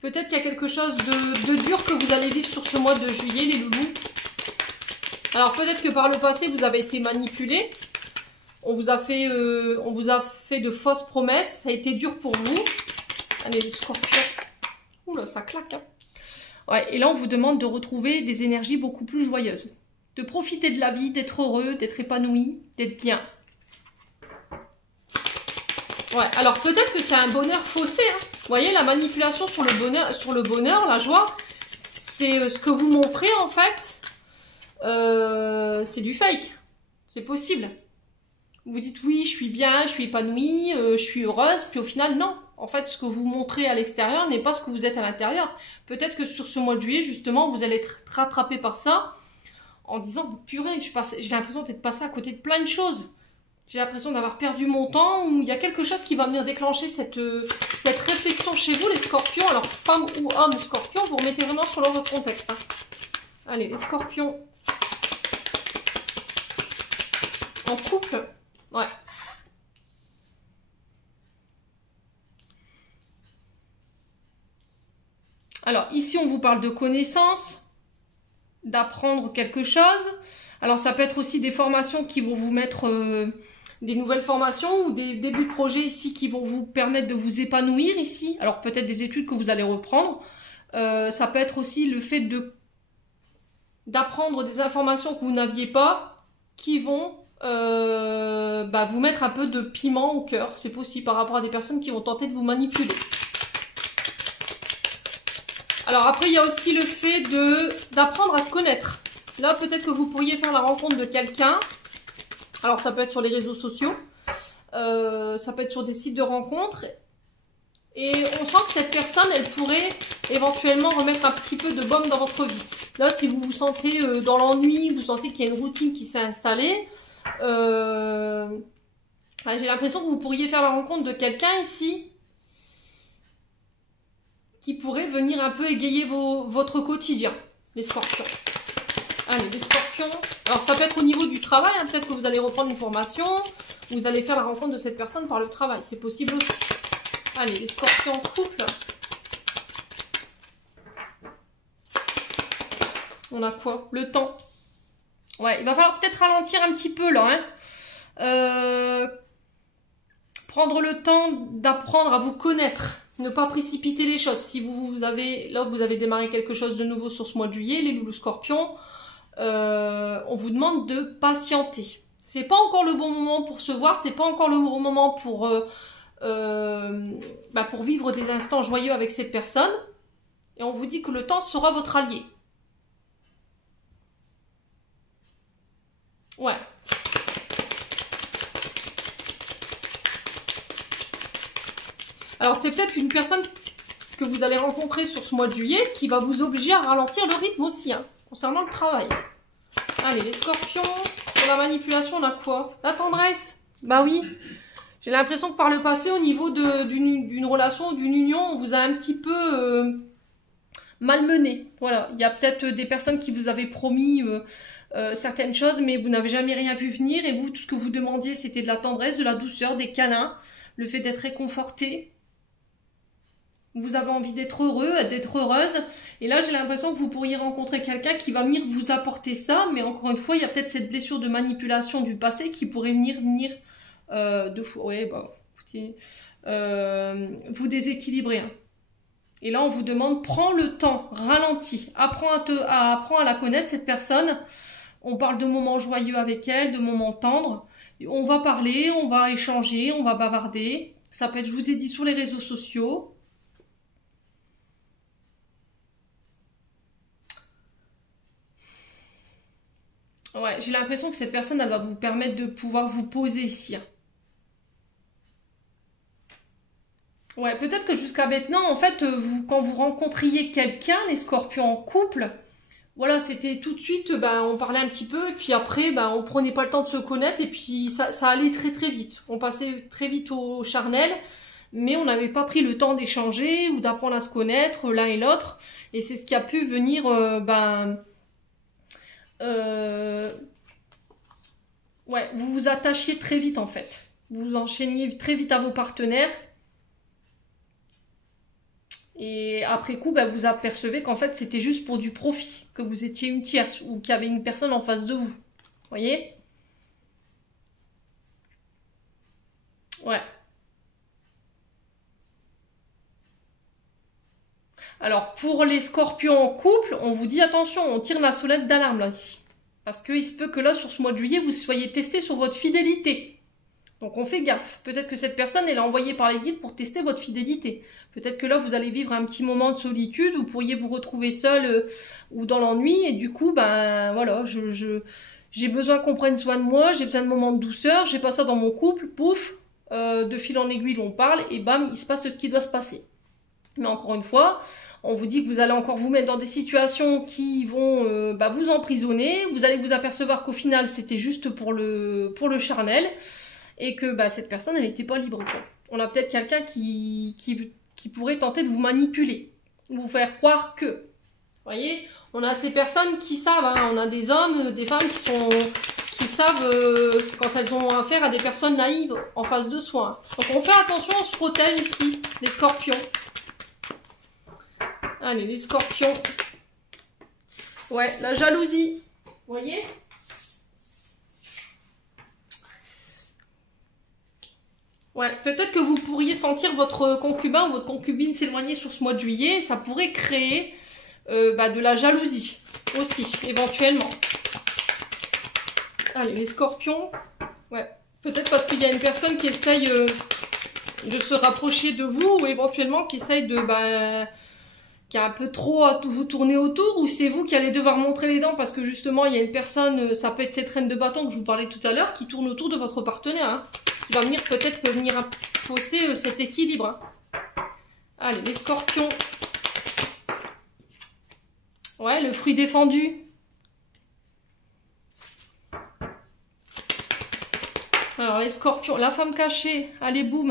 Peut-être qu'il y a quelque chose de dur que vous allez vivre sur ce mois de juillet, les loulous. Alors peut-être que par le passé, vous avez été manipulé. On vous a fait de fausses promesses. Ça a été dur pour vous. Allez, les scorpions. Oula, ça claque. Hein. Ouais, et là, on vous demande de retrouver des énergies beaucoup plus joyeuses. De profiter de la vie, d'être heureux, d'être épanoui, d'être bien. Ouais, alors peut-être que c'est un bonheur faussé. Hein. Vous voyez, la manipulation sur le bonheur, la joie, c'est ce que vous montrez en fait. C'est du fake. C'est possible. Vous dites oui, je suis bien, je suis épanouie, je suis heureuse, puis au final, non. En fait, ce que vous montrez à l'extérieur n'est pas ce que vous êtes à l'intérieur. Peut-être que sur ce mois de juillet, justement, vous allez être rattrapé par ça en disant, purée, j'ai l'impression d'être passé à côté de plein de choses. J'ai l'impression d'avoir perdu mon temps, ou il y a quelque chose qui va venir déclencher cette réflexion chez vous, les scorpions. Alors, femme ou homme scorpion, vous remettez vraiment sur leur contexte. Hein. Allez, les scorpions. En couple. Ouais. Alors, ici, on vous parle de connaissances, d'apprendre quelque chose. Alors, ça peut être aussi des formations qui vont vous mettre des nouvelles formations ou des débuts de projet ici qui vont vous permettre de vous épanouir ici. Alors, peut-être des études que vous allez reprendre. Ça peut être aussi le fait d'apprendre des informations que vous n'aviez pas qui vont vous mettre un peu de piment au cœur. C'est possible par rapport à des personnes qui vont tenter de vous manipuler. Alors après, il y a aussi le fait d'apprendre à se connaître. Là, peut-être que vous pourriez faire la rencontre de quelqu'un. Alors, ça peut être sur les réseaux sociaux. Ça peut être sur des sites de rencontres. Et on sent que cette personne, elle pourrait éventuellement remettre un petit peu de baume dans votre vie. Là, si vous vous sentez dans l'ennui, vous sentez qu'il y a une routine qui s'est installée, j'ai l'impression que vous pourriez faire la rencontre de quelqu'un ici qui pourrait venir un peu égayer votre quotidien, les scorpions. Allez, les scorpions. Alors, ça peut être au niveau du travail, hein, peut-être que vous allez reprendre une formation, vous allez faire la rencontre de cette personne par le travail, c'est possible aussi. Allez, les scorpions en couple. On a quoi? Le temps. Ouais, il va falloir peut-être ralentir un petit peu là, hein. Prendre le temps d'apprendre à vous connaître. Ne pas précipiter les choses. Si vous avez démarré quelque chose de nouveau sur ce mois de juillet, les loulous scorpions, on vous demande de patienter. C'est pas encore le bon moment pour se voir, c'est pas encore le bon moment pour vivre des instants joyeux avec cette personne. Et on vous dit que le temps sera votre allié. Ouais. Alors, c'est peut-être une personne que vous allez rencontrer sur ce mois de juillet qui va vous obliger à ralentir le rythme aussi, hein, concernant le travail. Allez, les scorpions, pour la manipulation, on a quoi? La tendresse. Bah oui. J'ai l'impression que par le passé, au niveau d'une relation, d'une union, on vous a un petit peu malmené. Voilà. Il y a peut-être des personnes qui vous avaient promis certaines choses, mais vous n'avez jamais rien vu venir. Et vous, tout ce que vous demandiez, c'était de la tendresse, de la douceur, des câlins, le fait d'être réconforté. Vous avez envie d'être heureux, d'être heureuse. Et là, j'ai l'impression que vous pourriez rencontrer quelqu'un qui va venir vous apporter ça. Mais encore une fois, il y a peut-être cette blessure de manipulation du passé qui pourrait venir vous déséquilibrer. Hein. Et là, on vous demande, prends le temps, ralentis, apprends à la connaître, cette personne. On parle de moments joyeux avec elle, de moments tendres. On va parler, on va échanger, on va bavarder. Ça peut être, je vous ai dit, sur les réseaux sociaux. Ouais, j'ai l'impression que cette personne, elle va vous permettre de pouvoir vous poser ici. Ouais, peut-être que jusqu'à maintenant, en fait, quand vous rencontriez quelqu'un, les scorpions en couple, voilà, c'était tout de suite, on parlait un petit peu, et puis après, on prenait pas le temps de se connaître, et puis ça allait très très vite. On passait très vite au charnel, mais on n'avait pas pris le temps d'échanger ou d'apprendre à se connaître l'un et l'autre, et c'est ce qui a pu venir, ouais, vous vous attachiez très vite en fait. Vous vous enchaîniez très vite à vos partenaires. Et après coup, vous apercevez qu'en fait, c'était juste pour du profit, que vous étiez une tierce ou qu'il y avait une personne en face de vous. Vous voyez? Ouais. Alors, pour les scorpions en couple, on vous dit attention, on tire la sonnette d'alarme là, ici. Parce qu'il se peut que là, sur ce mois de juillet, vous soyez testé sur votre fidélité. Donc on fait gaffe. Peut-être que cette personne, elle est envoyée par les guides pour tester votre fidélité. Peut-être que là, vous allez vivre un petit moment de solitude, vous pourriez vous retrouver seul ou dans l'ennui, et du coup, ben voilà, j'ai besoin qu'on prenne soin de moi, j'ai besoin de moments de douceur, j'ai pas ça dans mon couple, pouf, de fil en aiguille, on parle, et bam, il se passe ce qui doit se passer. Mais encore une fois, on vous dit que vous allez encore vous mettre dans des situations qui vont vous emprisonner, vous allez vous apercevoir qu'au final, c'était juste pour le charnel, et que cette personne, elle n'était pas libre, quoi. On a peut-être quelqu'un qui pourrait tenter de vous manipuler, vous faire croire que. Vous voyez, on a ces personnes qui savent, hein, on a des hommes, des femmes qui savent quand elles ont affaire à des personnes naïves en face de soi. Donc on fait attention, on se protège ici, les scorpions. Allez, les scorpions. Ouais, la jalousie, vous voyez ? Ouais, peut-être que vous pourriez sentir votre concubin ou votre concubine s'éloigner sur ce mois de juillet. Ça pourrait créer de la jalousie aussi, éventuellement. Allez, les scorpions. Ouais, peut-être parce qu'il y a une personne qui essaye de se rapprocher de vous ou éventuellement qui essaye de... qui a un peu trop à vous tourner autour, ou c'est vous qui allez devoir montrer les dents parce que justement il y a une personne, ça peut être cette reine de bâton que je vous parlais tout à l'heure, qui tourne autour de votre partenaire, hein, qui va venir peut-être venir fausser cet équilibre. Hein. Allez, les scorpions. Ouais, le fruit défendu. Alors les scorpions, la femme cachée, allez boum.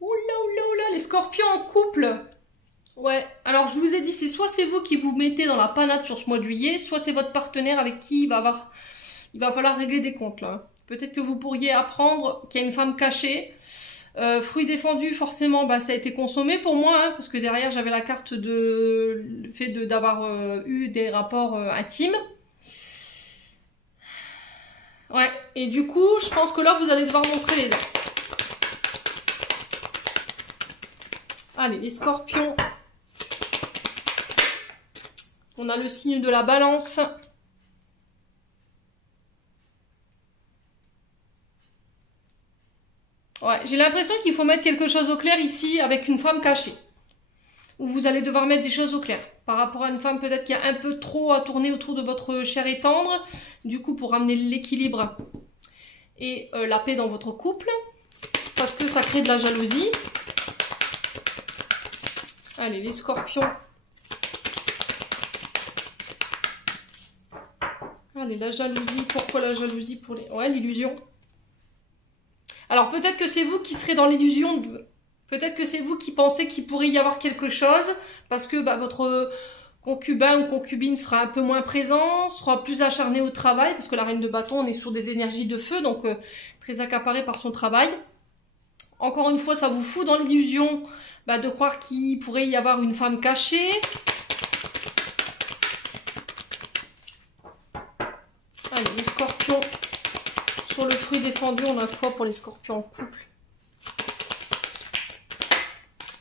Oula, oula, oula, les scorpions en couple. Ouais, alors je vous ai dit, c'est vous qui vous mettez dans la panade sur ce mois de juillet, soit c'est votre partenaire avec qui il va falloir régler des comptes là. Peut-être que vous pourriez apprendre qu'il y a une femme cachée. Fruit défendu, forcément, ça a été consommé pour moi, hein, parce que derrière j'avais la carte de le fait d'avoir eu des rapports intimes. Ouais, et du coup, je pense que là vous allez devoir montrer les dents. Allez, les scorpions. On a le signe de la balance. Ouais, j'ai l'impression qu'il faut mettre quelque chose au clair ici avec une femme cachée. Où vous allez devoir mettre des choses au clair. Par rapport à une femme peut-être qui a un peu trop à tourner autour de votre chair et tendre. Du coup, pour amener l'équilibre et la paix dans votre couple. Parce que ça crée de la jalousie. Allez, les scorpions. Allez, la jalousie. Pourquoi la jalousie pour les... Ouais, l'illusion. Alors, peut-être que c'est vous qui serez dans l'illusion de... Peut-être que c'est vous qui pensez qu'il pourrait y avoir quelque chose. Parce que votre concubin ou concubine sera un peu moins présent. Sera plus acharné au travail. Parce que la reine de bâton, on est sur des énergies de feu. Donc, très accaparé par son travail. Encore une fois, ça vous fout dans l'illusion de croire qu'il pourrait y avoir une femme cachée. Allez, les scorpions. Sur le fruit défendu, on a quoi pour les scorpions en couple?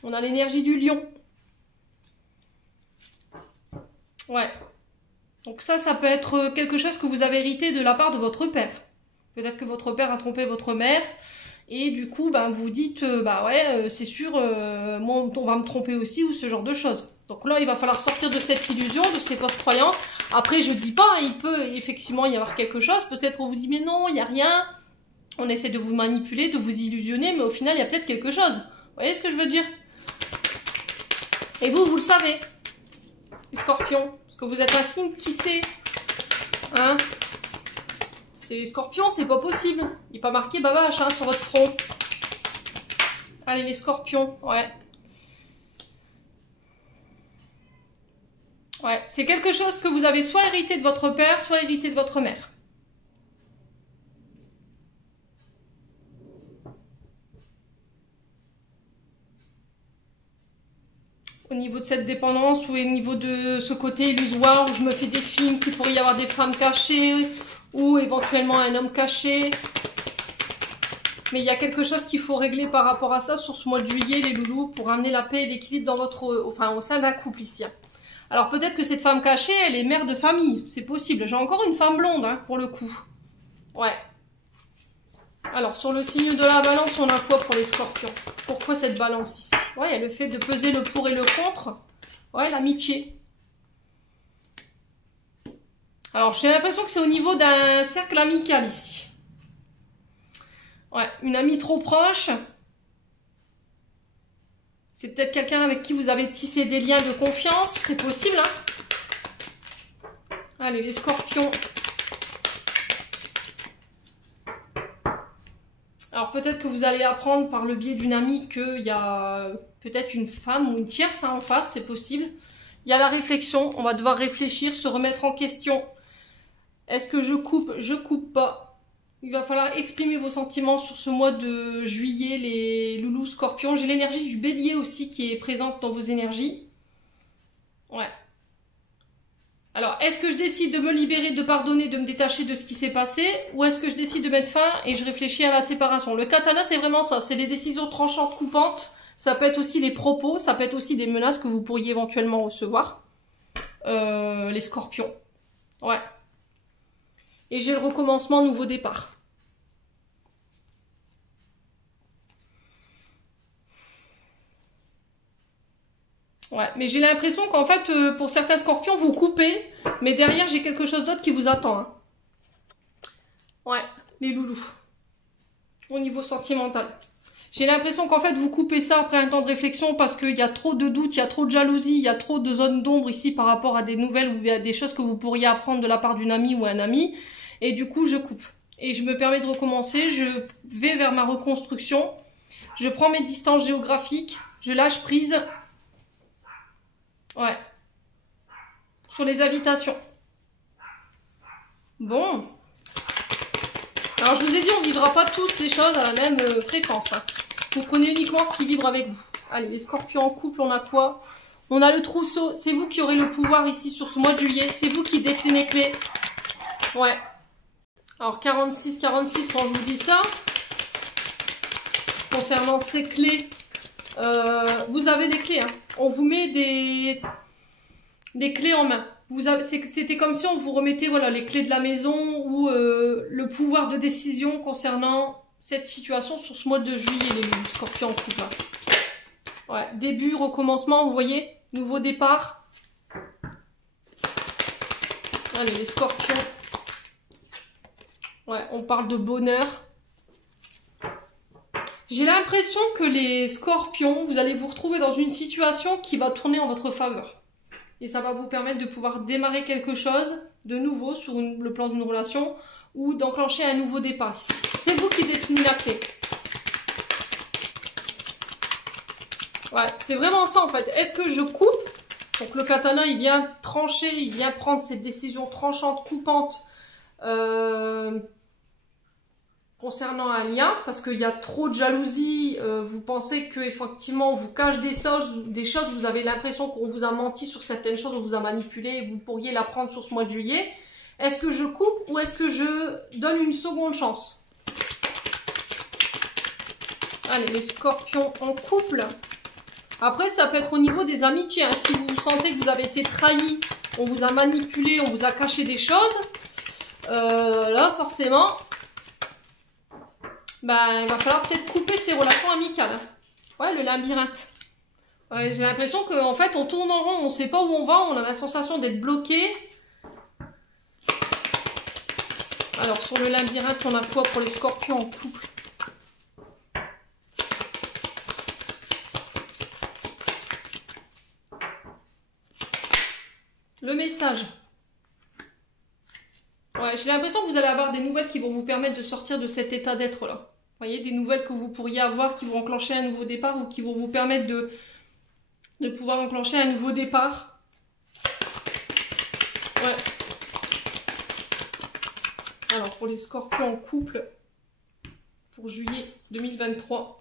On a l'énergie du lion. Ouais. Donc ça peut être quelque chose que vous avez hérité de la part de votre père. Peut-être que votre père a trompé votre mère. Et du coup, vous dites, c'est sûr, moi, on va me tromper aussi, ou ce genre de choses. Donc là, il va falloir sortir de cette illusion, de ces fausses croyances. Après, je dis pas, il peut effectivement y avoir quelque chose. Peut-être on vous dit, mais non, il n'y a rien. On essaie de vous manipuler, de vous illusionner, mais au final, il y a peut-être quelque chose. Vous voyez ce que je veux dire? Et vous le savez, les scorpions. Parce que vous êtes un signe qui sait. Hein? C'est scorpions, c'est pas possible. Il n'est pas marqué bavache sur votre front. Allez, les scorpions, ouais. Ouais, c'est quelque chose que vous avez soit hérité de votre père, soit hérité de votre mère. Au niveau de cette dépendance ou au niveau de ce côté illusoire où je me fais des films, qu'il pourrait y avoir des femmes cachées ou éventuellement un homme caché. Mais il y a quelque chose qu'il faut régler par rapport à ça sur ce mois de juillet, les loulous, pour amener la paix et l'équilibre dans au sein d'un couple ici. Alors peut-être que cette femme cachée, elle est mère de famille, c'est possible. J'ai encore une femme blonde, pour le coup. Ouais. Alors, sur le signe de la balance, on a quoi pour les scorpions? Pourquoi cette balance ici? Ouais, il y a le fait de peser le pour et le contre. Ouais, l'amitié. Alors, j'ai l'impression que c'est au niveau d'un cercle amical ici. Ouais, une amie trop proche. C'est peut-être quelqu'un avec qui vous avez tissé des liens de confiance. C'est possible, hein? Allez, les scorpions. Alors, peut-être que vous allez apprendre par le biais d'une amie qu'il y a peut-être une femme ou une tierce en face. C'est possible. Il y a la réflexion. On va devoir réfléchir, se remettre en question. Est-ce que je coupe? Je coupe pas. Il va falloir exprimer vos sentiments sur ce mois de juillet, les loulous scorpions. J'ai l'énergie du bélier aussi qui est présente dans vos énergies. Ouais. Alors, est-ce que je décide de me libérer, de pardonner, de me détacher de ce qui s'est passé? Ou est-ce que je décide de mettre fin et je réfléchis à la séparation? Le katana, c'est vraiment ça. C'est des décisions tranchantes, coupantes. Ça peut être aussi les propos. Ça peut être aussi des menaces que vous pourriez éventuellement recevoir. Les scorpions. Ouais. Et j'ai le recommencement, nouveau départ. Ouais, mais j'ai l'impression qu'en fait, pour certains scorpions, vous coupez, mais derrière, j'ai quelque chose d'autre qui vous attend. Hein. Ouais, les loulous. Au niveau sentimental. J'ai l'impression qu'en fait, vous coupez ça après un temps de réflexion parce qu'il y a trop de doutes, il y a trop de jalousie, il y a trop de zones d'ombre ici par rapport à des nouvelles ou à des choses que vous pourriez apprendre de la part d'une amie ou un ami. Et du coup, je coupe. Et je me permets de recommencer. Je vais vers ma reconstruction. Je prends mes distances géographiques. Je lâche prise. Ouais. Sur les invitations. Bon. Alors, je vous ai dit, on ne vivra pas tous les choses à la même fréquence. Hein. Vous prenez uniquement ce qui vibre avec vous. Allez, les scorpions en couple, on a quoi? On a le trousseau. C'est vous qui aurez le pouvoir ici sur ce mois de juillet. C'est vous qui détenez les clés. Ouais. Alors 46, quand je vous dis ça, concernant ces clés, vous avez des clés. Hein. On vous met des clés en main. C'était comme si on vous remettait voilà, les clés de la maison ou le pouvoir de décision concernant cette situation sur ce mois de juillet, les scorpions en couple. Ouais, début, recommencement, vous voyez, nouveau départ. Allez, les scorpions. Ouais, on parle de bonheur. J'ai l'impression que les scorpions, vous allez vous retrouver dans une situation qui va tourner en votre faveur. Et ça va vous permettre de pouvoir démarrer quelque chose de nouveau sur le plan d'une relation ou d'enclencher un nouveau départ ici. C'est vous qui détenez la clé. Ouais, c'est vraiment ça en fait. Est-ce que je coupe? Donc le katana, il vient trancher, il vient prendre cette décision tranchante, coupante. Concernant un lien, parce qu'il y a trop de jalousie, vous pensez qu'effectivement on vous cache des choses, vous avez l'impression qu'on vous a menti sur certaines choses, on vous a manipulé, vous pourriez l'apprendre sur ce mois de juillet. Est-ce que je coupe ou est-ce que je donne une seconde chance? Allez, les scorpions en couple. Après, ça peut être au niveau des amitiés. Hein. Si vous sentez que vous avez été trahi, on vous a manipulé, on vous a caché des choses, là forcément... Ben, il va falloir peut-être couper ces relations amicales. Ouais, le labyrinthe. Ouais, j'ai l'impression qu'en fait, on tourne en rond, on ne sait pas où on va, on a la sensation d'être bloqué. Alors, sur le labyrinthe, on a quoi pour les scorpions en couple? Le message. Ouais, j'ai l'impression que vous allez avoir des nouvelles qui vont vous permettre de sortir de cet état d'être là. Vous voyez, des nouvelles que vous pourriez avoir qui vont enclencher un nouveau départ ou qui vont vous permettre de pouvoir enclencher un nouveau départ. Ouais. Alors, pour les scorpions en couple, pour juillet 2023.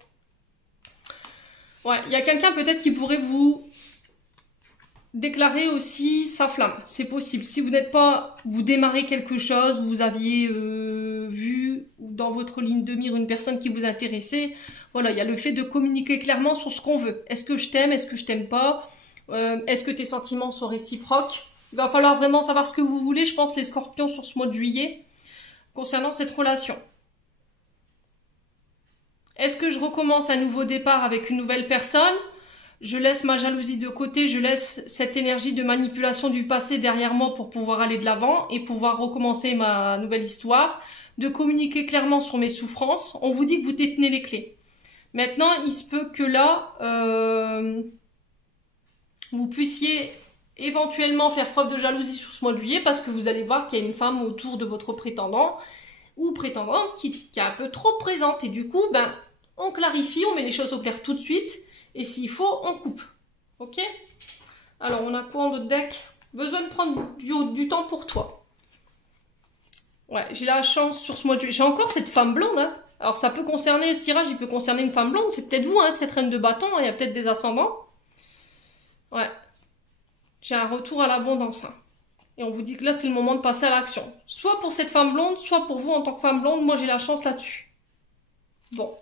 Ouais, il y a quelqu'un peut-être qui pourrait vous déclarer aussi sa flamme, c'est possible. Si vous n'êtes pas, vous démarrez quelque chose, vous aviez vu dans votre ligne de mire une personne qui vous intéressait, voilà, il y a le fait de communiquer clairement sur ce qu'on veut. Est-ce que je t'aime, est-ce que je t'aime pas, est-ce que tes sentiments sont réciproques? Il va falloir vraiment savoir ce que vous voulez, je pense, les scorpions sur ce mois de juillet, concernant cette relation. Est-ce que je recommence un nouveau départ avec une nouvelle personne? Je laisse ma jalousie de côté, je laisse cette énergie de manipulation du passé derrière moi pour pouvoir aller de l'avant et pouvoir recommencer ma nouvelle histoire, de communiquer clairement sur mes souffrances. On vous dit que vous détenez les clés. Maintenant, il se peut que là, vous puissiez éventuellement faire preuve de jalousie sur ce mois de juillet parce que vous allez voir qu'il y a une femme autour de votre prétendant ou prétendante qui est un peu trop présente. Et du coup, ben, on clarifie, on met les choses au clair tout de suite. Et s'il faut, on coupe. Ok? Alors, on a quoi en notre deck? Besoin de prendre du temps pour toi. Ouais, j'ai la chance sur ce mois de juillet. J'ai encore cette femme blonde, hein. Alors, ça peut concerner, ce tirage, il peut concerner une femme blonde. C'est peut-être vous, hein, cette reine de bâton. Il y a peut-être des ascendants. Ouais. J'ai un retour à l'abondance. Hein. Et on vous dit que là, c'est le moment de passer à l'action. Soit pour cette femme blonde, soit pour vous en tant que femme blonde. Moi, j'ai la chance là-dessus. Bon.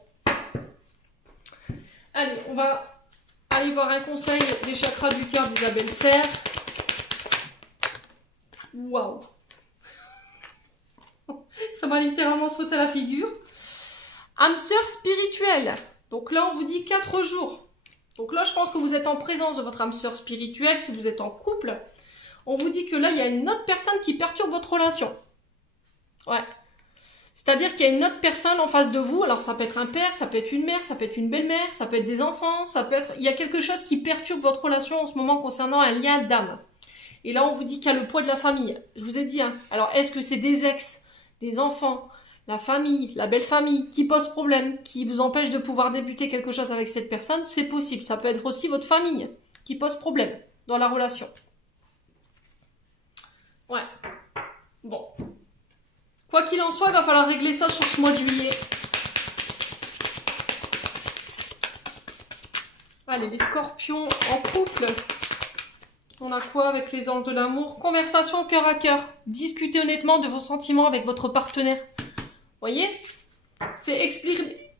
Allez, on va aller voir un conseil des chakras du cœur d'Isabelle Serre. Waouh! Ça m'a littéralement sauté à la figure. Âme sœur spirituelle. Donc là, on vous dit 4 jours. Donc là, je pense que vous êtes en présence de votre âme sœur spirituelle si vous êtes en couple. On vous dit que là, il y a une autre personne qui perturbe votre relation. Ouais. C'est-à-dire qu'il y a une autre personne en face de vous. Alors, ça peut être un père, ça peut être une mère, ça peut être une belle-mère, ça peut être des enfants, ça peut être... Il y a quelque chose qui perturbe votre relation en ce moment concernant un lien d'âme. Et là, on vous dit qu'il y a le poids de la famille. Je vous ai dit, hein. Alors, est-ce que c'est des ex, des enfants, la famille, la belle famille, qui pose problème, qui vous empêche de pouvoir débuter quelque chose avec cette personne? C'est possible. Ça peut être aussi votre famille qui pose problème dans la relation. Ouais. Bon. Quoi qu'il en soit, il va falloir régler ça sur ce mois de juillet. Allez, les scorpions en couple. On a quoi avec les anges de l'amour? Conversation cœur à cœur. Discutez honnêtement de vos sentiments avec votre partenaire. Voyez? C'est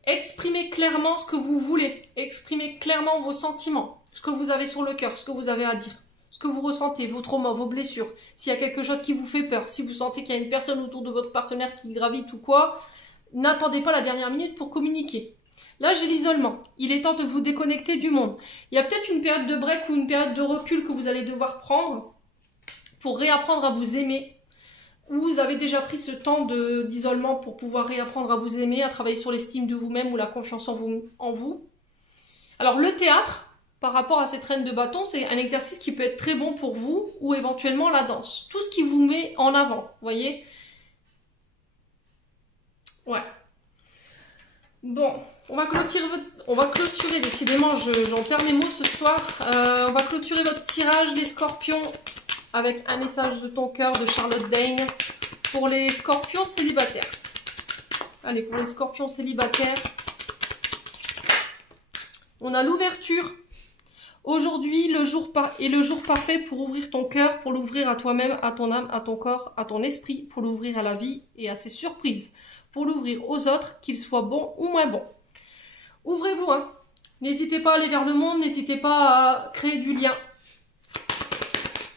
exprimer clairement ce que vous voulez. Exprimer clairement vos sentiments. Ce que vous avez sur le cœur, ce que vous avez à dire. Ce que vous ressentez, vos traumas, vos blessures. S'il y a quelque chose qui vous fait peur. Si vous sentez qu'il y a une personne autour de votre partenaire qui gravite ou quoi. N'attendez pas la dernière minute pour communiquer. Là, j'ai l'isolement. Il est temps de vous déconnecter du monde. Il y a peut-être une période de break ou une période de recul que vous allez devoir prendre pour réapprendre à vous aimer. Ou vous avez déjà pris ce temps d'isolement pour pouvoir réapprendre à vous aimer, à travailler sur l'estime de vous-même ou la confiance en vous. Alors, le théâtre, par rapport à cette reine de bâton, c'est un exercice qui peut être très bon pour vous ou éventuellement la danse. Tout ce qui vous met en avant, vous voyez? Ouais. Bon, on va clôturer, décidément, j'en perds mes mots ce soir. On va clôturer votre tirage des scorpions avec un message de ton cœur de Charlotte Daigne pour les scorpions célibataires. Allez, pour les scorpions célibataires, on a l'ouverture. Aujourd'hui est le jour parfait pour ouvrir ton cœur, pour l'ouvrir à toi-même, à ton âme, à ton corps, à ton esprit, pour l'ouvrir à la vie et à ses surprises. Pour l'ouvrir aux autres, qu'ils soient bons ou moins bons. Ouvrez-vous, hein. N'hésitez pas à aller vers le monde, n'hésitez pas à créer du lien.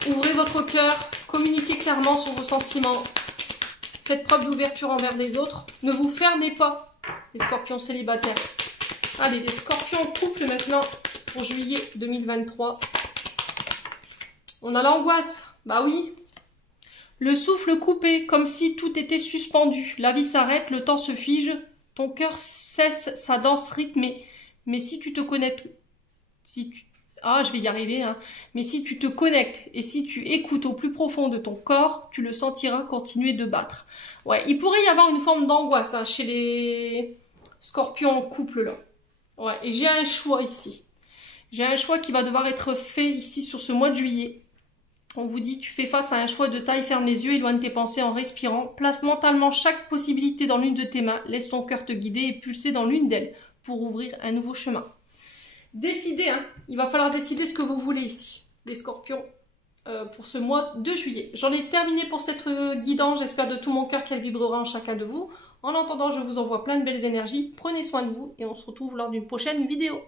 Ouvrez votre cœur, communiquez clairement sur vos sentiments. Faites preuve d'ouverture envers les autres. Ne vous fermez pas, les scorpions célibataires. Allez, les scorpions en couple maintenant, pour juillet 2023. On a l'angoisse, bah oui. Le souffle coupé, comme si tout était suspendu. La vie s'arrête, le temps se fige, ton cœur cesse sa danse rythmée. Mais si tu te connectes, je vais y arriver, hein. Mais si tu te connectes et si tu écoutes au plus profond de ton corps, tu le sentiras continuer de battre. Ouais, il pourrait y avoir une forme d'angoisse, hein, chez les scorpions en couple, là. Ouais, et j'ai un choix ici. J'ai un choix qui va devoir être fait ici sur ce mois de juillet. On vous dit, tu fais face à un choix de taille, ferme les yeux, éloigne tes pensées en respirant, place mentalement chaque possibilité dans l'une de tes mains, laisse ton cœur te guider et pulser dans l'une d'elles pour ouvrir un nouveau chemin. Décidez, hein, il va falloir décider ce que vous voulez ici, les scorpions, pour ce mois de juillet. J'en ai terminé pour cette guidance, j'espère de tout mon cœur qu'elle vibrera en chacun de vous. En attendant, je vous envoie plein de belles énergies, prenez soin de vous et on se retrouve lors d'une prochaine vidéo.